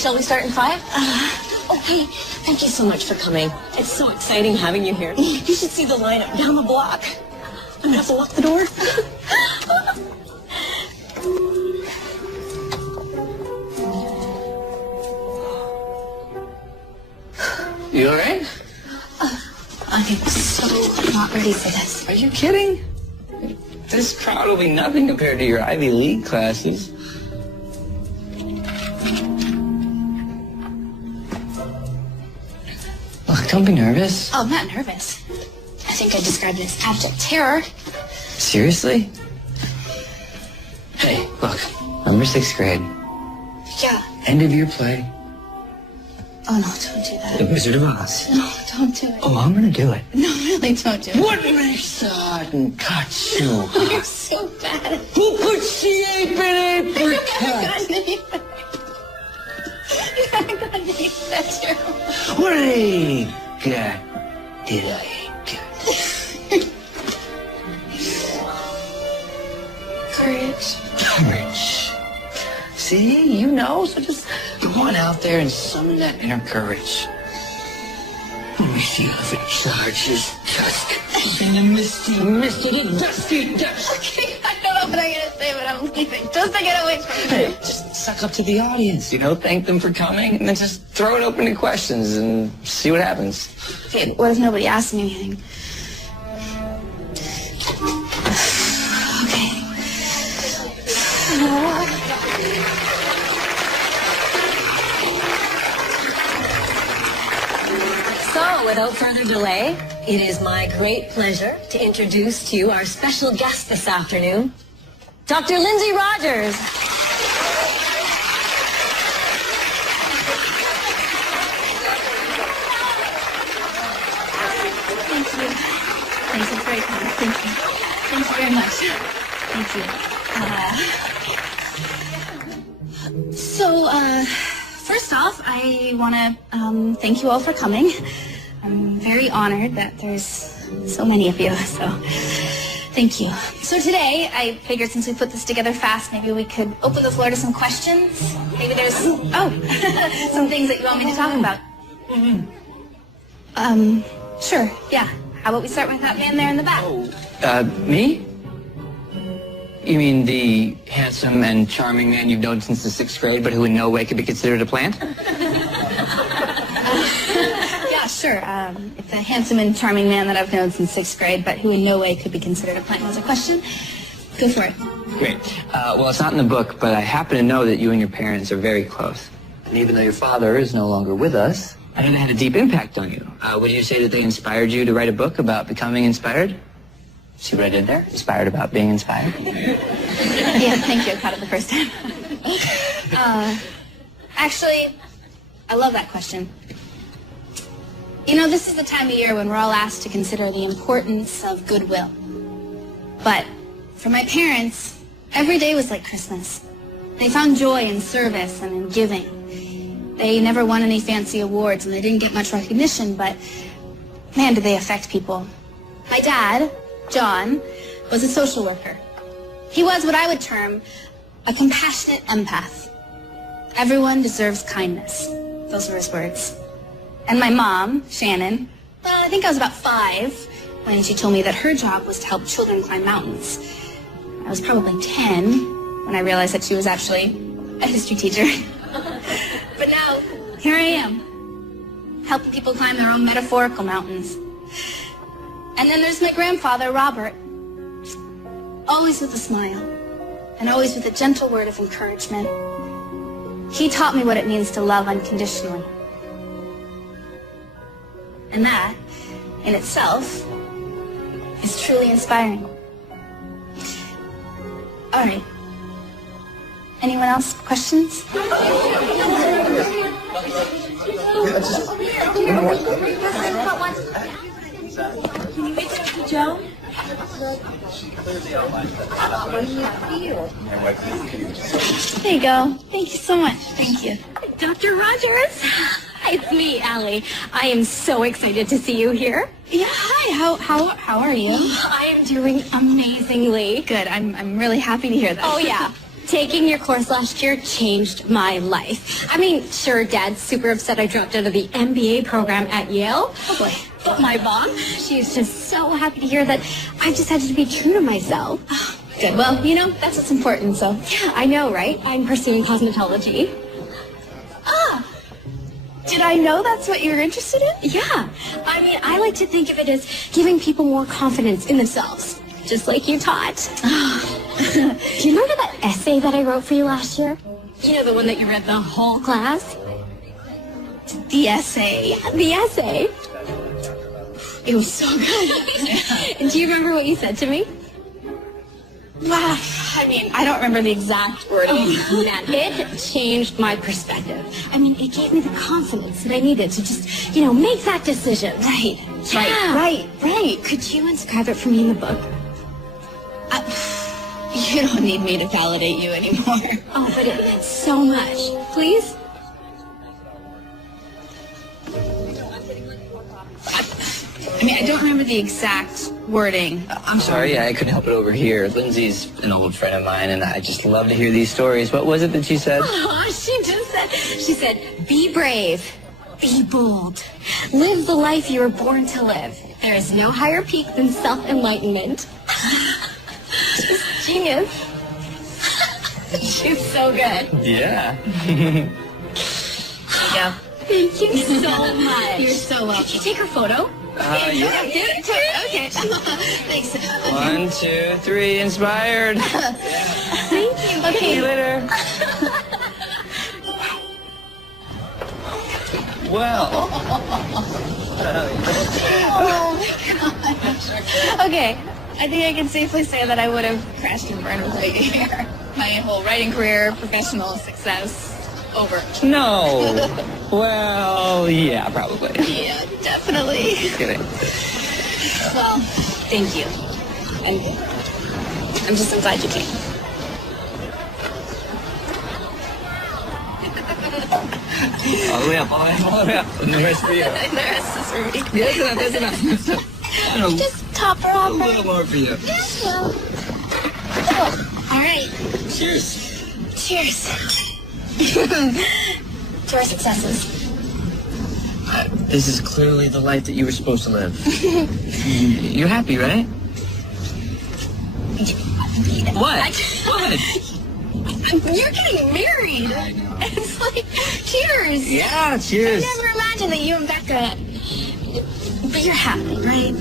Shall we start in 5? Oh, hey, thank you so much for coming. It's so exciting having you here. You should see the lineup down the block. I'm gonna have to lock the door. You all right? I'm so not ready for this. Are you kidding? This crowd will be nothing compared to your Ivy League classes. Look, don't be nervous. Oh, I'm not nervous. I think I described it as abject terror. Seriously? Hey, look, remember 6th grade. Yeah. End of year play. Oh, no, don't do that. The Wizard of Oz. No, don't do it. Oh, I'm gonna do it. No, really, don't do it. What makes the sudden cut so hot? You're so bad. Who puts the ape in it for cat? You're not gonna make that too. What did I get? Did I get? Courage. Courage. See, you know, so just go on out there and summon that inner courage. Let me see how it charges dusk. In the misty, dusty dusk. Okay, I don't know what I'm gonna say, but I'm leaving. Just to get away from you. Hey, just suck up to the audience, you know, thank them for coming, and then just throw it open to questions and see what happens. Okay, what if nobody asks me anything? Okay. So, without further delay, it is my great pleasure to introduce to you our special guest this afternoon, Dr. Lindsay Rogers. Thank you. Thanks, it's very kind. Thank you. Thank you very much. Thank you. First off, I want to thank you all for coming. I'm very honored that there's so many of you, so thank you. So today, I figured since we put this together fast, maybe we could open the floor to some questions. Maybe there's, some things that you want me to talk about. Sure, yeah. How about we start with that man there in the back? Me? You mean the handsome and charming man you've known since the 6th grade, but who in no way could be considered a plant? Yeah, sure. It's a handsome and charming man that I've known since 6th grade, but who in no way could be considered a plant. Was a question? Go for it. Great. Well, it's not in the book, but I happen to know that you and your parents are very close. And even though your father is no longer with us, I think it had a deep impact on you. Would you say that they inspired you to write a book about becoming inspired? See what I did there? Inspired about being inspired? Yeah, thank you. I caught it the first time. Actually, I love that question. You know, this is the time of year when we're all asked to consider the importance of goodwill. But for my parents, every day was like Christmas. They found joy in service and in giving. They never won any fancy awards and they didn't get much recognition, but man, did they affect people. My dad, John, was a social worker. He was what I would term a compassionate empath. Everyone deserves kindness. Those were his words. And my mom, Shannon, I think I was about 5 when she told me that her job was to help children climb mountains. I was probably 10 when I realized that she was actually a history teacher. But now, here I am, helping people climb their own metaphorical mountains. And then there's my grandfather, Robert, always with a smile, and always with a gentle word of encouragement. He taught me what it means to love unconditionally. And that, in itself, is truly inspiring. All right. Anyone else? Questions? Can you wait for Joe? There you go. Thank you so much. Thank you. Dr. Rogers? Hi, it's me, Allie. I am so excited to see you here. Yeah, hi. How are you? I am doing amazingly. Good. I'm really happy to hear that. Oh, yeah. taking your course last year changed my life. I mean, sure, Dad's super upset I dropped out of the MBA program at Yale. Oh boy. But my mom, she's just so happy to hear that I've decided to be true to myself. Good. Well, you know, that's what's important, so. Yeah, I know, right? I'm pursuing cosmetology. Ah! Did I know that's what you were interested in? Yeah. I mean, I like to think of it as giving people more confidence in themselves. Just like you taught. Do you remember that essay that I wrote for you last year? You know, the one that you read the whole class? The essay. The essay. It was so good. And do you remember what you said to me? Wow. I mean, I don't remember the exact wording. Oh, man, it changed my perspective. I mean, it gave me the confidence that I needed to just, you know, make that decision. Right. Yeah. Right. Could you inscribe it for me in the book? You don't need me to validate you anymore. Oh, but it meant so much. Please? I mean, I don't remember the exact wording. I'm sorry, I couldn't help it over here. Lindsay's an old friend of mine, and I just love to hear these stories. What was it that she said? Oh, she said, be brave, be bold, live the life you were born to live. There is no higher peak than self-enlightenment. She's genius. She's so good. Yeah. Yeah. Thank you so much. You're so welcome. Did you take her photo? Yeah. Okay. Thanks. 1, 2, 3, inspired. Thank you. Okay. See you later. Well. Oh my gosh. Okay. I think I can safely say that I would have crashed and burned without you here. My whole writing career, professional success, over. No. Well, yeah, probably. Yeah, definitely. Just kidding. Well, thank you. And I'm just so glad you came. All the way up, all the way up. And the rest of you. The rest is for me. Yeah, that's enough. I don't know. Just top her off. A little more for you. Well. Oh, all right. Cheers. Cheers. To our successes. This is clearly the life that you were supposed to live. You're happy, right? What? You're getting married. It's like, cheers. Yeah, cheers. I never imagined that you and Becca. But you're happy, right?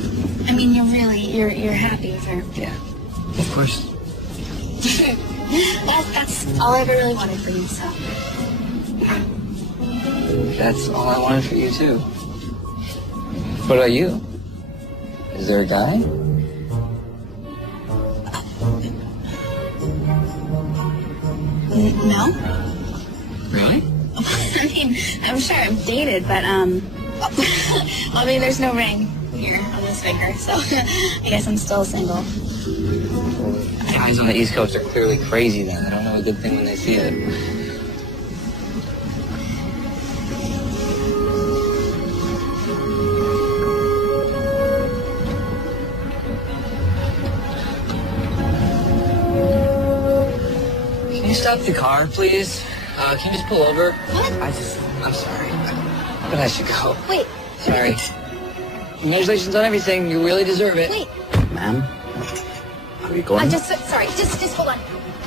I mean, you're happy with her. Yeah, of course. That's all I ever really wanted for you, so. That's all I wanted for you, too. What about you? Is there a guy? No. Really? I mean, I'm sure I've dated, but, I mean, there's no ring here on this finger, so I guess I'm still single. Guys on the East Coast are clearly crazy then. They don't know a good thing when they see it. Can you stop the car, please? Can you just pull over? What? I'm sorry. But I should go. Wait. Sorry. Congratulations on everything. You really deserve it. Wait. Ma'am? Are you going? Just hold on.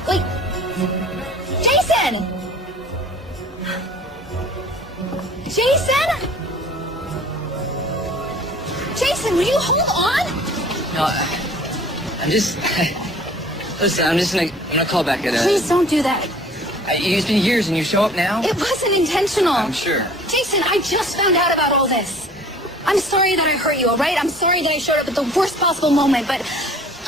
Wait. Jason! Jason! Jason, will you hold on? No, I'm just... Listen, I'm gonna call back at Please don't do that. It's been years and you show up now? It wasn't intentional. I'm sure. Jason, I just found out about all this. I'm sorry that I hurt you, all right? I'm sorry that I showed up at the worst possible moment, but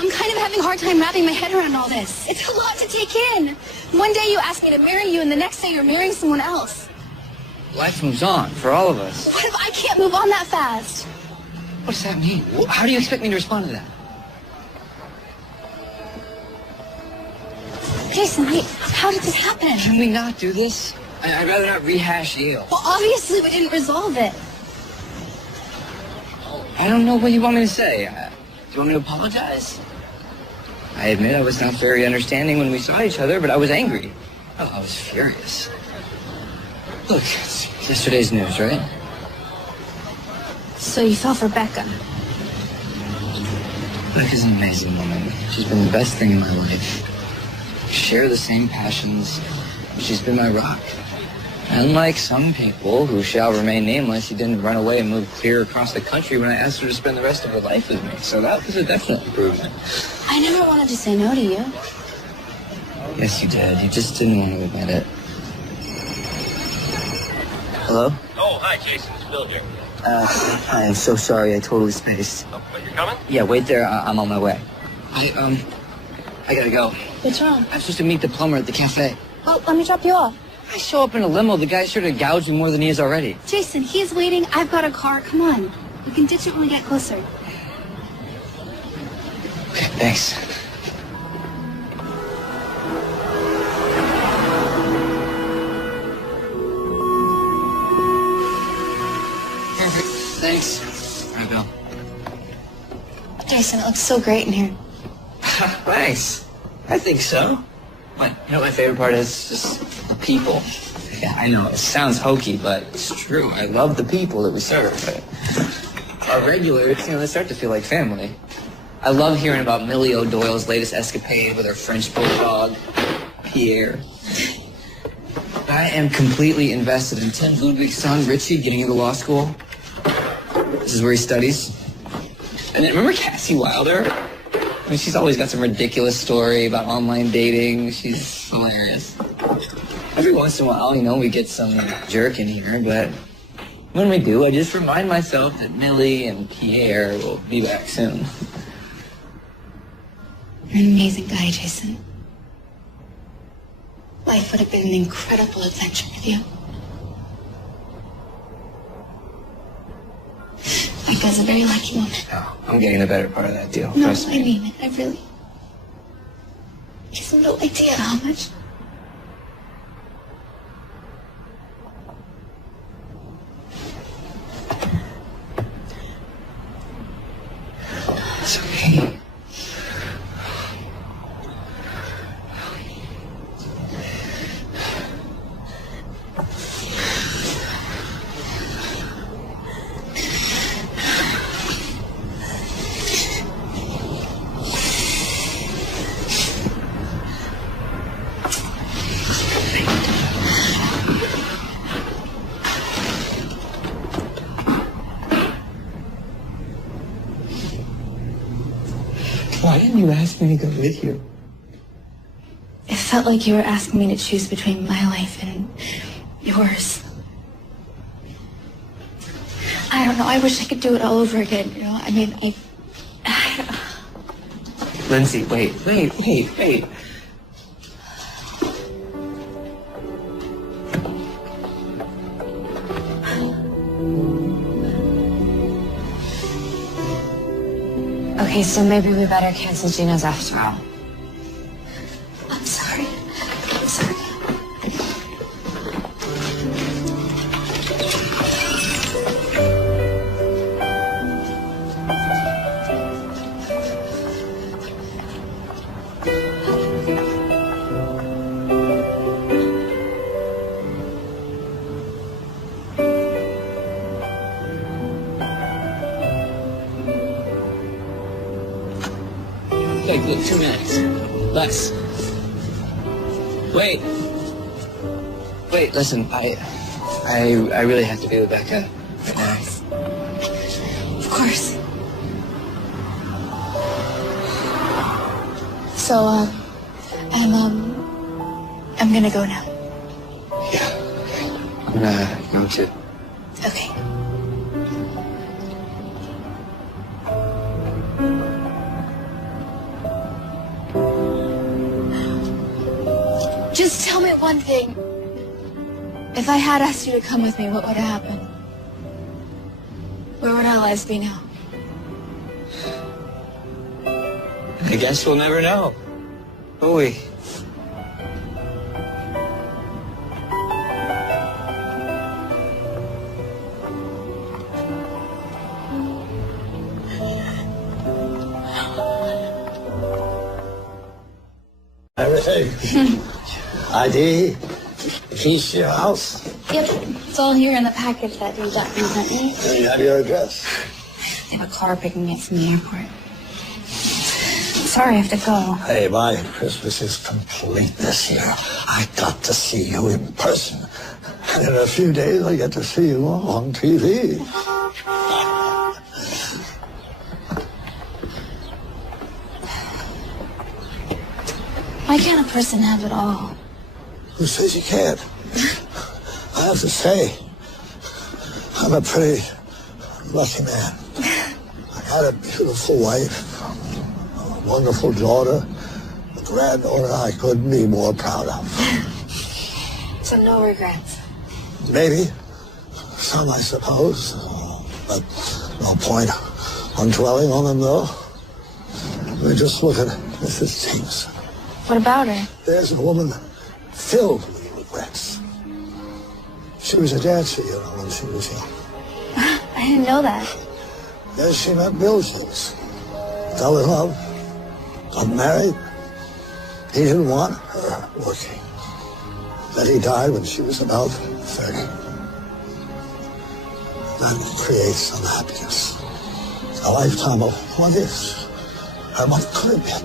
I'm kind of having a hard time wrapping my head around all this. It's a lot to take in. One day you ask me to marry you, and the next day you're marrying someone else. Life moves on for all of us. What if I can't move on that fast? What does that mean? How do you expect me to respond to that? Jason, wait, how did this happen? Can we not do this? I'd rather not rehash Yale. Well, obviously we didn't resolve it. I don't know what you want me to say. Do you want me to apologize? I admit I was not very understanding when we saw each other, but I was angry. Oh, I was furious. Look, it's yesterday's news, right? So you fell for Becca. Becca's an amazing woman. She's been the best thing in my life. We share the same passions. She's been my rock. Unlike some people who shall remain nameless, she didn't run away and move clear across the country when I asked her to spend the rest of her life with me. So that was a definite improvement. I never wanted to say no to you. Yes, you did. You just didn't want to admit it. Hello? Oh, hi, Jason. It's Bill here. Hi, I'm so sorry. I totally spaced. Oh, but you're coming? Yeah, wait there. I'm on my way. I gotta go. What's wrong? I'm supposed to meet the plumber at the cafe. Well, let me drop you off. I show up in a limo. The guy's sure to gouge me more than he is already. Jason, he's waiting. I've got a car. Come on. We can ditch it when we get closer. Okay, thanks. Perfect. Thanks. All right, Bill. Jason, it looks so great in here. Thanks. I think so. What? You know what my favorite part is? Just the people. Yeah, I know. It sounds hokey, but it's true. I love the people that we serve. Our regulars, they start to feel like family. I love hearing about Millie O'Doyle's latest escapade with her French bulldog, Pierre. I am completely invested in Tim Ludwig's son, Richie, getting into law school. This is where he studies. And then remember Cassie Wilder? I mean, she's always got some ridiculous story about online dating. She's hilarious. Every once in a while, we get some jerk in here, but when we do, I just remind myself that Millie and Pierre will be back soon. You're an amazing guy, Jason. Life would have been an incredible adventure with you. Becca's a very lucky woman. No, I'm getting the better part of that deal. No, Trust me. I mean it. I really... You have no idea how much... It's okay. Why didn't you ask me to go with you? It felt like you were asking me to choose between my life and yours. I don't know. I wish I could do it all over again, I mean, Lindsay, wait. Okay, so maybe we better cancel Gina's after all. I'm sorry. I'm sorry. Okay, good. 2 minutes. Less. Wait, listen, I really have to be with Becca right now. Of course. So, I'm gonna go now. Yeah. I'm gonna go too. Okay. Just tell me one thing. If I had asked you to come with me, what would have happened? Where would our lives be now? I guess we'll never know, will we? everything. ID, keys to your house. Yep, it's all here in the package that you got me, sent me. And you have your address. They have a car picking me up from the airport. Sorry, I have to go. Hey, my Christmas is complete this year. I got to see you in person. And in a few days, I get to see you on TV. Why can't a person have it all? Who says you can't? I have to say, I'm a pretty lucky man. I had a beautiful wife, a wonderful daughter, a granddaughter I couldn't be more proud of. So no regrets. Maybe. Some, I suppose. But no point on dwelling on them, though. We just look at Mrs. Jameson. What about her? There's a woman filled with regrets. She was a dancer, you know, when she was young. I didn't know that. Then she met Bill Jameson. Fell in love. Got married. He didn't want her working. Then he died when she was about 30. That creates unhappiness. A lifetime of what ifs and what could have been.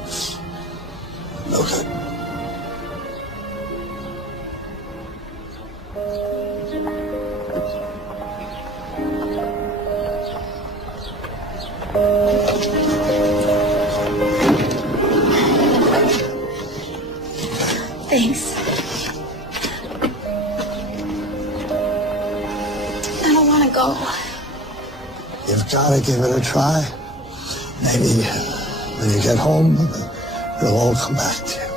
No good. Thanks. I don't want to go. You've got to give it a try. Maybe when you get home, it'll all come back to you.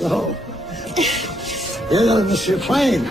Go. You're going to miss your plane.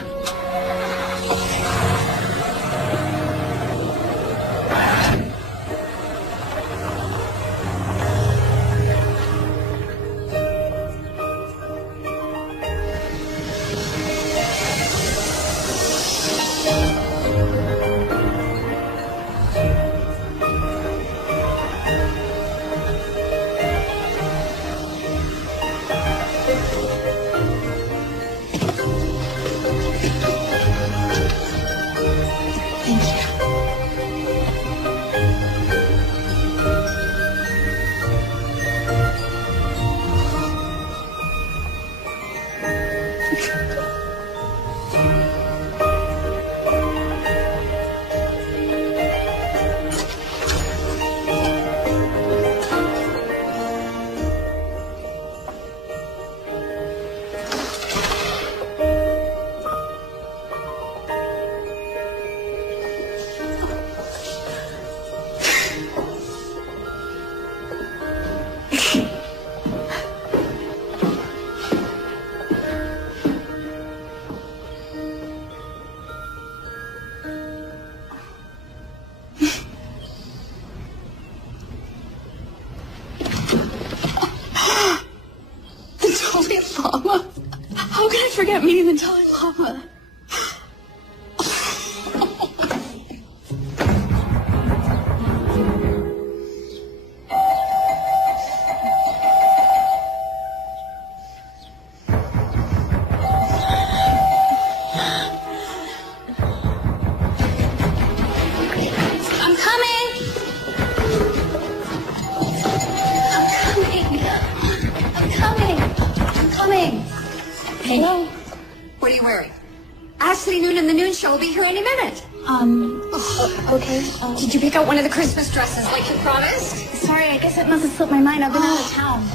Lama? How can I forget meeting the Dalai Lama? I'm coming. Hello. What are you wearing? Ashley Noon and the Noon Show will be here any minute. Okay. Did you pick out one of the Christmas dresses like you promised? Sorry, I guess it must have slipped my mind. I've been out of town.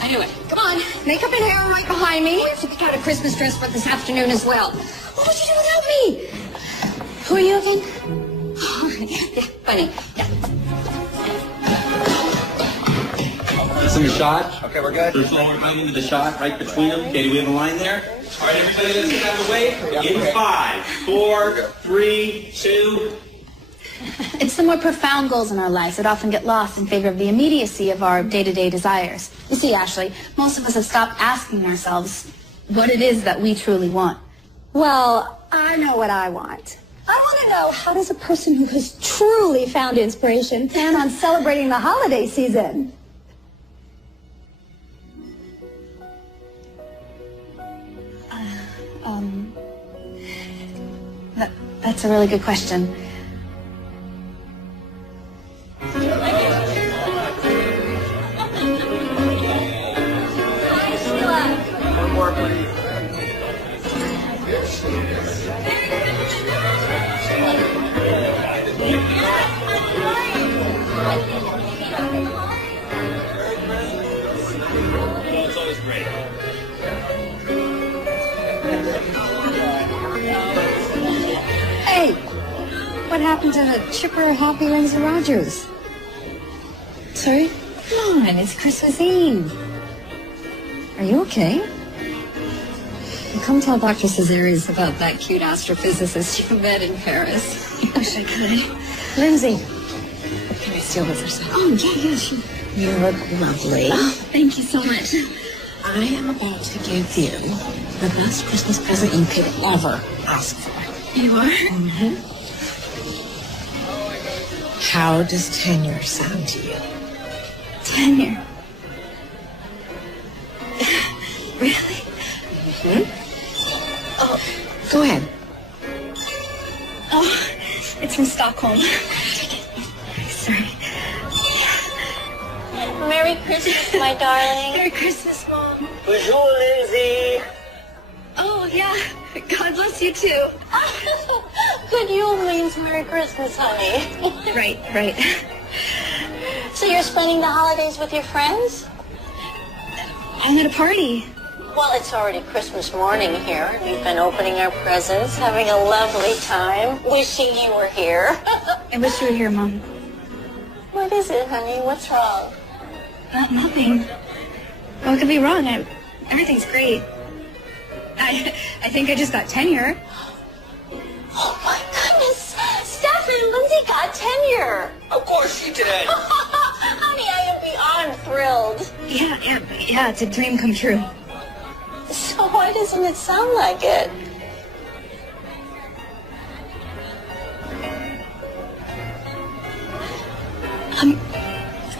I knew it. Come on, makeup and hair are right behind me. We have to pick out a Christmas dress for this afternoon as well. What would you do without me? Who are you again? Yeah, funny. Yeah. This in the shot. Okay, we're good. First of all, we're going into the shot right between them. Okay, do we have a line there? All right, everybody, let's get out of the way. In 5, 4, 3, 2. It's the more profound goals in our lives that often get lost in favor of the immediacy of our day-to-day desires. You see, Ashley, most of us have stopped asking ourselves what it is that we truly want. Well, I know what I want. I want to know, how does a person who has truly found inspiration plan on celebrating the holiday season? That's a really good question. It's always great. Hey, what happened to the chipper, happy Lindsay Rogers? Sorry? Come on, it's Christmas Eve. Are you okay? Well, come tell Dr. Cazares about that cute astrophysicist you met in Paris. I wish I could. Lindsay, can I steal this or something? Oh, yeah, sure. You look lovely. Oh, thank you so much. I am about to give you the best Christmas present you could ever ask for. You are? Mm-hmm. How does tenure sound to you? Tenure? Really? Mm-hmm. Oh, go ahead. Oh, it's from Stockholm. Sorry. Merry Christmas, my darling. Merry Christmas, Mom. Bonjour, Lindsay. Oh, yeah. God bless you, too. Good Yule means Merry Christmas, honey. Right. So you're spending the holidays with your friends? I'm at a party. Well, it's already Christmas morning here. We've been opening our presents, having a lovely time, wishing you were here. I wish you were here, Mom. What is it, honey? What's wrong? Nothing. What could be wrong? Everything's great. I think I just got tenure. Oh, my goodness. Stefan, Lindsay got tenure. Of course she did. Honey, I am beyond thrilled. Yeah, it's a dream come true. So why doesn't it sound like it?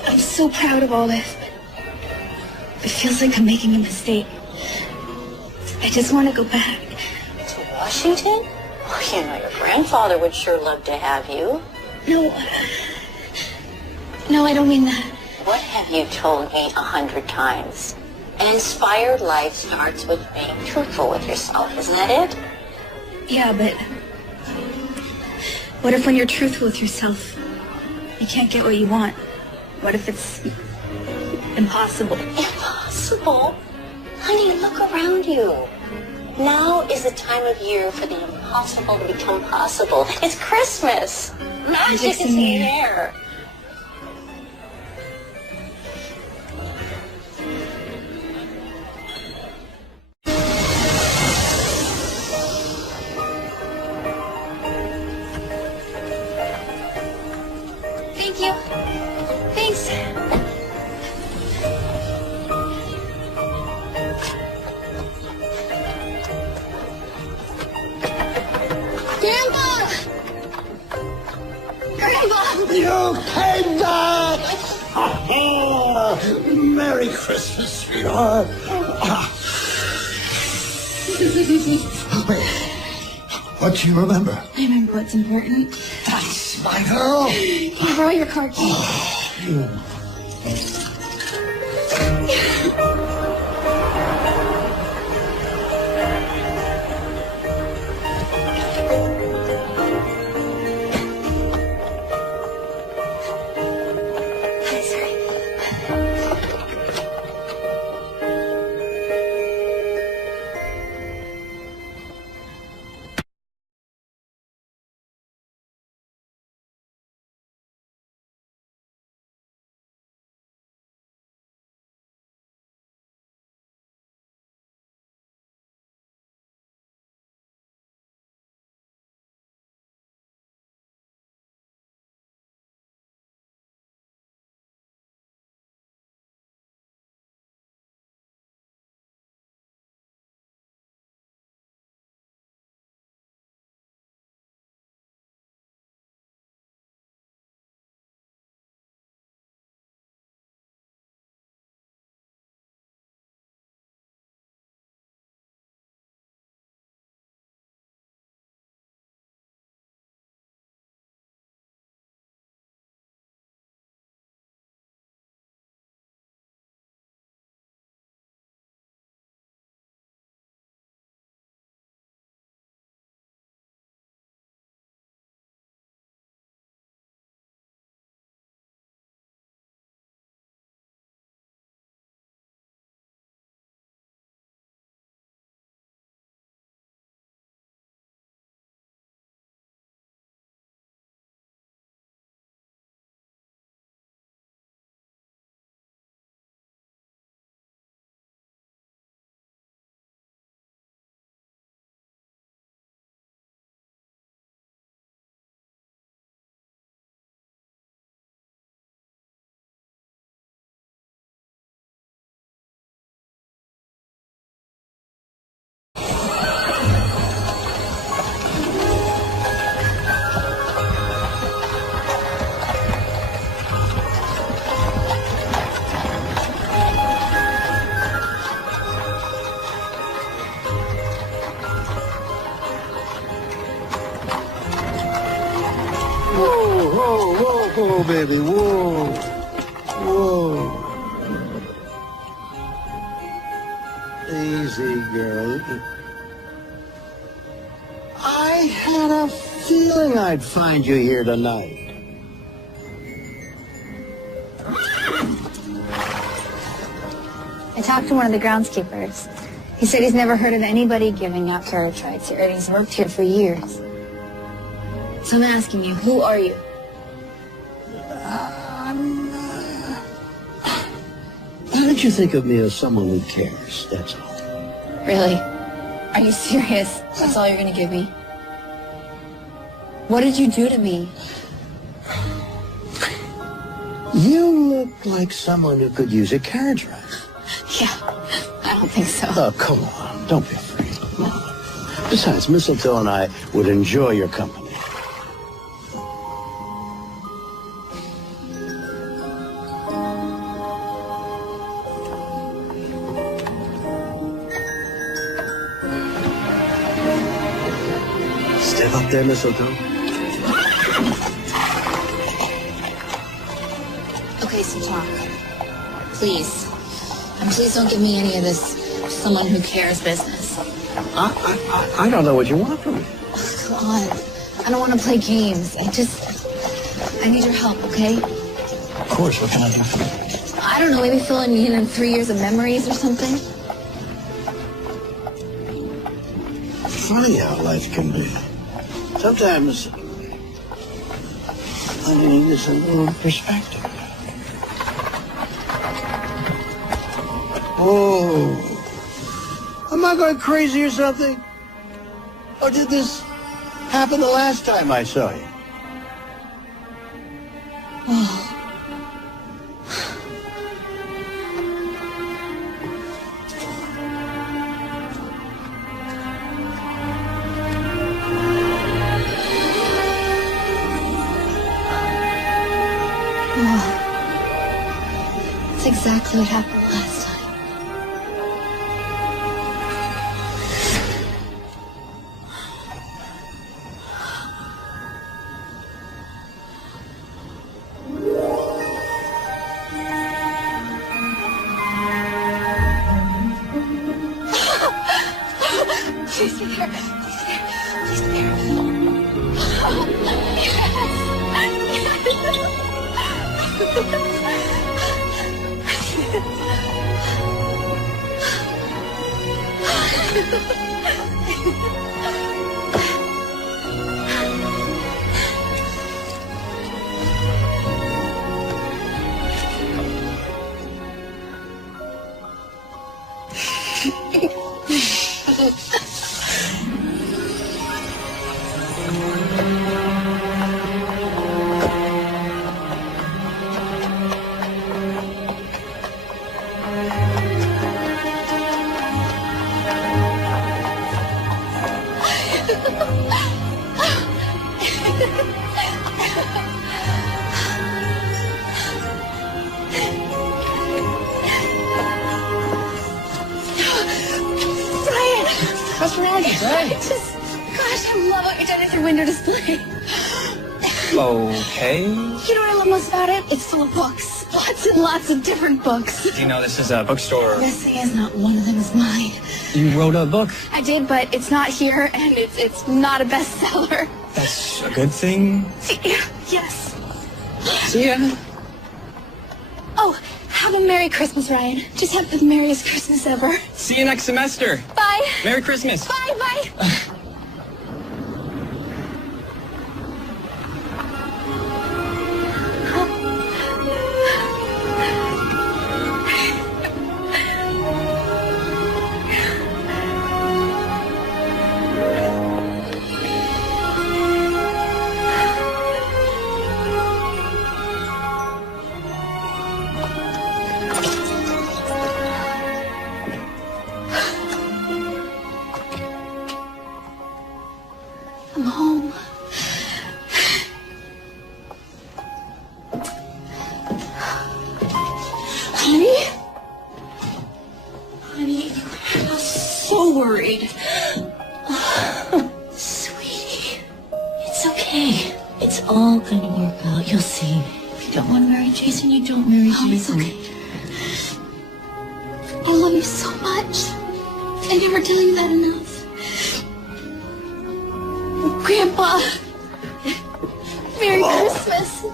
I'm so proud of all this. It feels like I'm making a mistake. I just want to go back. To Washington? Oh, you know, your grandfather would sure love to have you. No, I don't mean that. What have you told me 100 times? An inspired life starts with being truthful with yourself, isn't that it? Yeah, but what if when you're truthful with yourself, you can't get what you want? What if it's impossible? Impossible? Honey, look around you. Now is the time of year for the impossible to become possible. It's Christmas. Magic is in the air. Thank you. Thanks. You came back! Merry Christmas, sweetheart. Wait, what do you remember? I remember what's important. That's my girl. Can I borrow your car keys? Whoa, baby, whoa. Whoa. Easy, girl. I had a feeling I'd find you here tonight. I talked to one of the groundskeepers. He said he's never heard of anybody giving out carriage rides here, and he's worked here for years. So I'm asking you, who are you? Why don't you think of me as someone who cares, that's all. Really? Are you serious? That's all you're gonna give me? What did you do to me? You look like someone who could use a carriage ride. Yeah, I don't think so. Oh, come on. Don't be afraid. Besides, Mistletoe and I would enjoy your company. Step up there, Mistletoe. Okay, so talk. Please. And please don't give me any of this someone who cares business. I don't know what you want from me. Oh, come on. I don't want to play games. I need your help, okay? Of course, what can I do for you? I don't know, maybe filling me in 3 years of memories or something. Funny how life can be. Sometimes I need this a little perspective. Oh, am I going crazy or something? Or did this happen the last time I saw you? Oh. That's exactly what happened last time. Please be there. Please be there. What's wrong with you? Gosh, I love what you did with your window display. Okay. You know what I love most about it? It's full of books. Lots and lots of different books. Do you know this is a bookstore? This thing is not one of them is mine. You wrote a book? I did, but it's not here, and it's not a bestseller. That's a good thing. Yes. See ya. Oh, have a Merry Christmas, Ryan. Just have the merriest Christmas ever. See you next semester. Bye. Merry Christmas. Bye, bye. I'm home. Honey? Honey, I was so worried. Sweetie, it's okay. It's all gonna work out. You'll see. If you don't want to marry Jason, you don't marry Jason. It's okay. I love you so much. I never tell you that enough. Grandpa. Merry Christmas.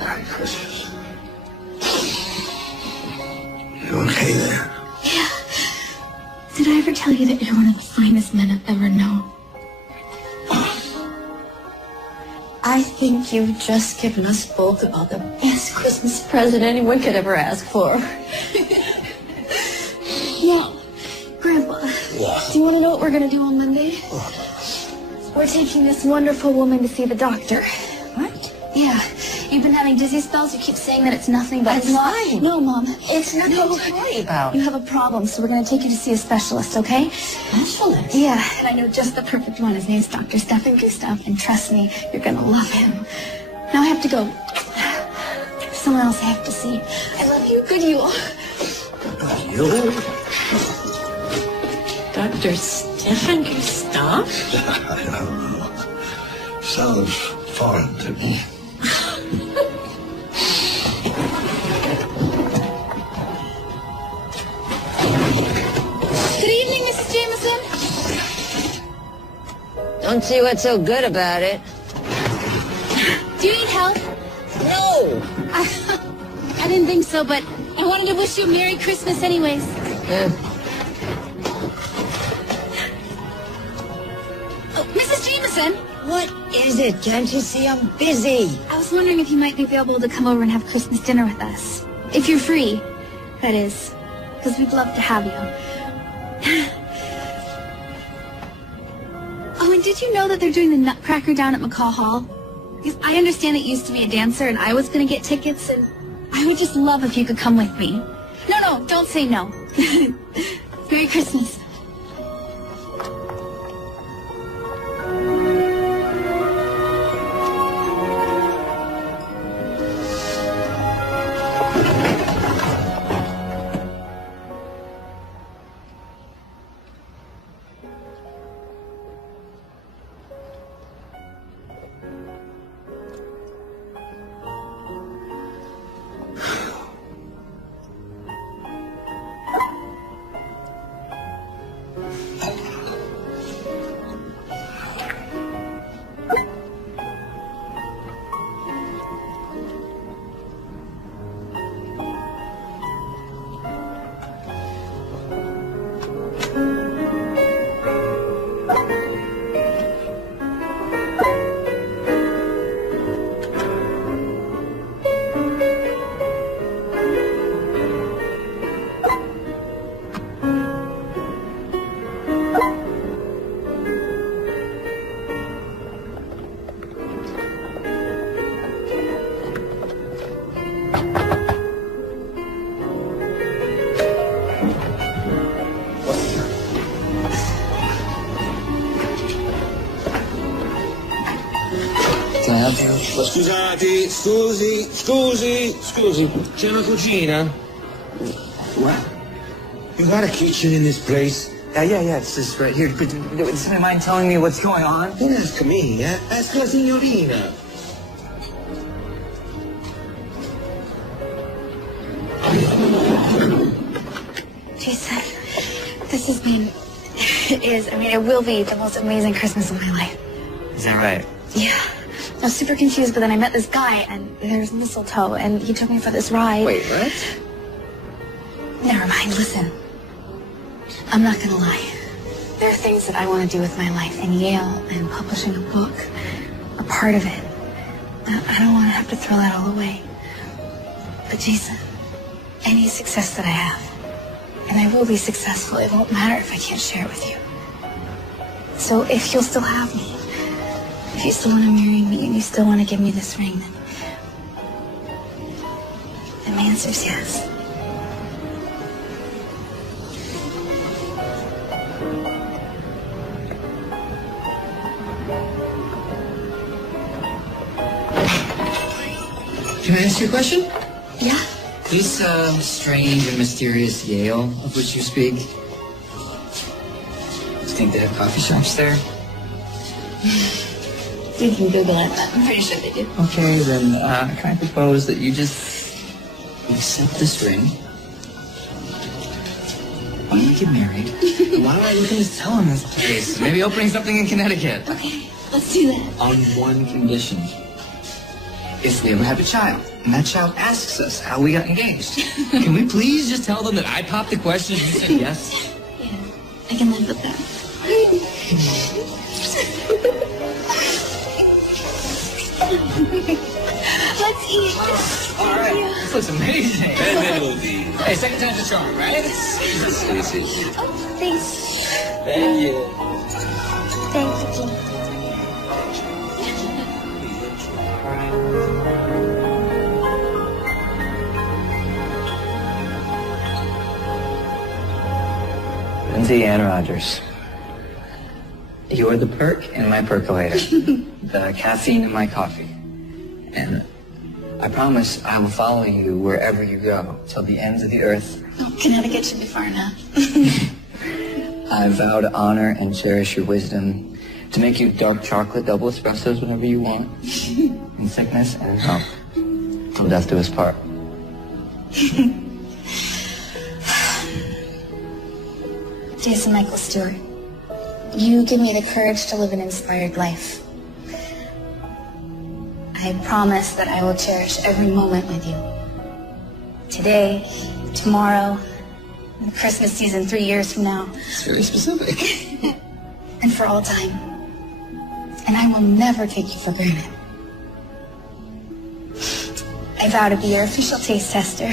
Merry Christmas. You okay there? Yeah. Did I ever tell you that you're one of the finest men I've ever known? I think you've just given us both about the best Christmas present anyone could ever ask for. Now, Grandpa, do you want to know what we're going to do on Monday? We're taking this wonderful woman to see the doctor. What? Yeah. You've been having dizzy spells. You keep saying that it's nothing, but it's not. No, Mom. It's nothing to worry about. You have a problem, so we're going to take you to see a specialist, okay? Specialist? Yeah, and I know just the perfect one. His name's Dr. Stefan Gustav, and trust me, you're going to love him. Now I have to go. There's someone else I have to see. I love you. Good you. You? Dr. Stefan Gustav? I don't know. Sounds foreign to me. Good evening, Mrs. Jameson. Don't see what's so good about it. Do you need help? No. I didn't think so, but I wanted to wish you a Merry Christmas anyways. Oh, Mrs. Jameson! What is it? Can't you see I'm busy? I was wondering if you might be available to come over and have Christmas dinner with us. If you're free, that is. Because we'd love to have you. Oh, and did you know that they're doing the Nutcracker down at McCaw Hall? Because I understand that you used to be a dancer and I was going to get tickets, and I would just love if you could come with me. No, don't say no. Merry Christmas. Scusi, c'è una cucina? What? You got a kitchen in this place? Yeah, it's just right here. But does somebody mind telling me what's going on? Don't ask me, eh? Ask la signorina. Jason, this has been, it will be the most amazing Christmas of my life. Is that right? Yeah. I was super confused, but then I met this guy, and there's mistletoe, and he took me for this ride. Wait, what? Never mind, listen. I'm not gonna lie. There are things that I want to do with my life, and Yale and publishing a book, a part of it. I don't want to have to throw that all away. But Jason, any success that I have, and I will be successful, it won't matter if I can't share it with you. So if you'll still have me, if you still want to marry me and you still want to give me this ring, then my answer's yes. Can I ask you a question? Yeah? This strange and mysterious Yale of which you speak, do you think they have coffee shops there? We can Google it, but I'm pretty sure they do. Okay, then can I propose that you just accept this ring? Why don't we get married? Why don't I look into telling this place? Maybe opening something in Connecticut. Okay, let's do that. On one condition. If we ever have a child, and that child asks us how we got engaged, can we please just tell them that I popped the question and you said yes? Yeah, I can live with that. Let's eat. All right. This looks amazing. Hey, second time's a charm, right? Oh, thanks. Thank you. Thank you, Jim. Lindsay Ann Rogers. You are the perk in my percolator, the caffeine in my coffee. And I promise I will follow you wherever you go, till the ends of the earth. Oh, Connecticut should be far enough. I vow to honor and cherish your wisdom, to make you dark chocolate double espressos whenever you want, in sickness and in health, till death do us part. Jason Michael Stewart, you give me the courage to live an inspired life. I promise that I will cherish every moment with you. Today, tomorrow, the Christmas season 3 years from now. It's very specific. And for all time. And I will never take you for granted. I vow to be your official taste tester.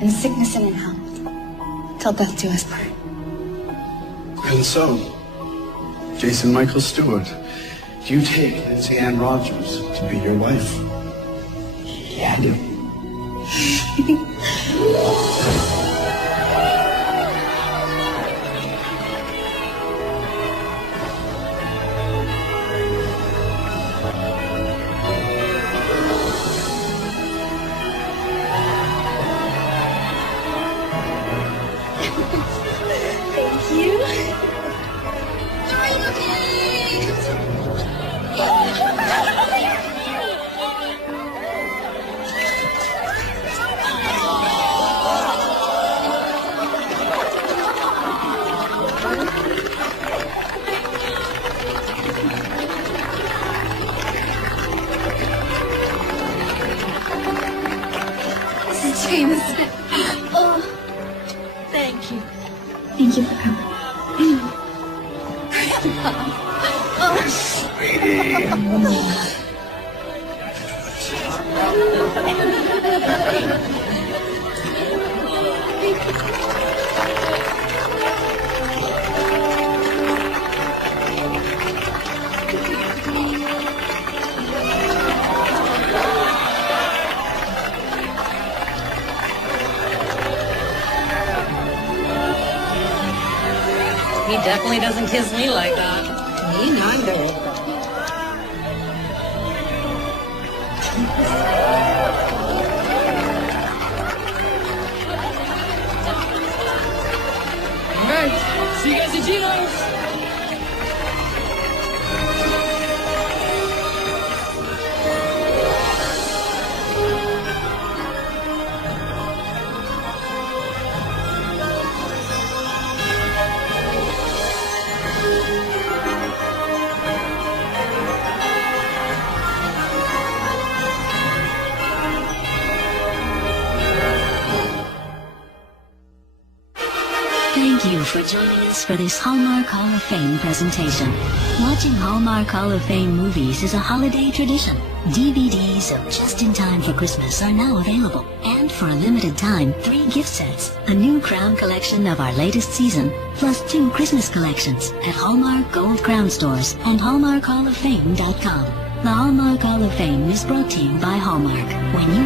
In sickness and in health. Till death do us part. And so, Jason Michael Stewart, do you take Lindsay Ann Rogers to be your wife? Yeah, I do. James. Oh, thank you. Thank you for coming. He definitely doesn't kiss me like that. Me neither. All right. See you guys at Gino's. Thank you for joining us for this Hallmark Hall of Fame presentation. Watching Hallmark Hall of Fame movies is a holiday tradition. DVDs of Just in Time for Christmas are now available. And for a limited time, 3 gift sets, a new crown collection of our latest season, plus 2 Christmas collections at Hallmark Gold Crown Stores and HallmarkHallOfFame.com. The Hallmark Hall of Fame is brought to you by Hallmark. When you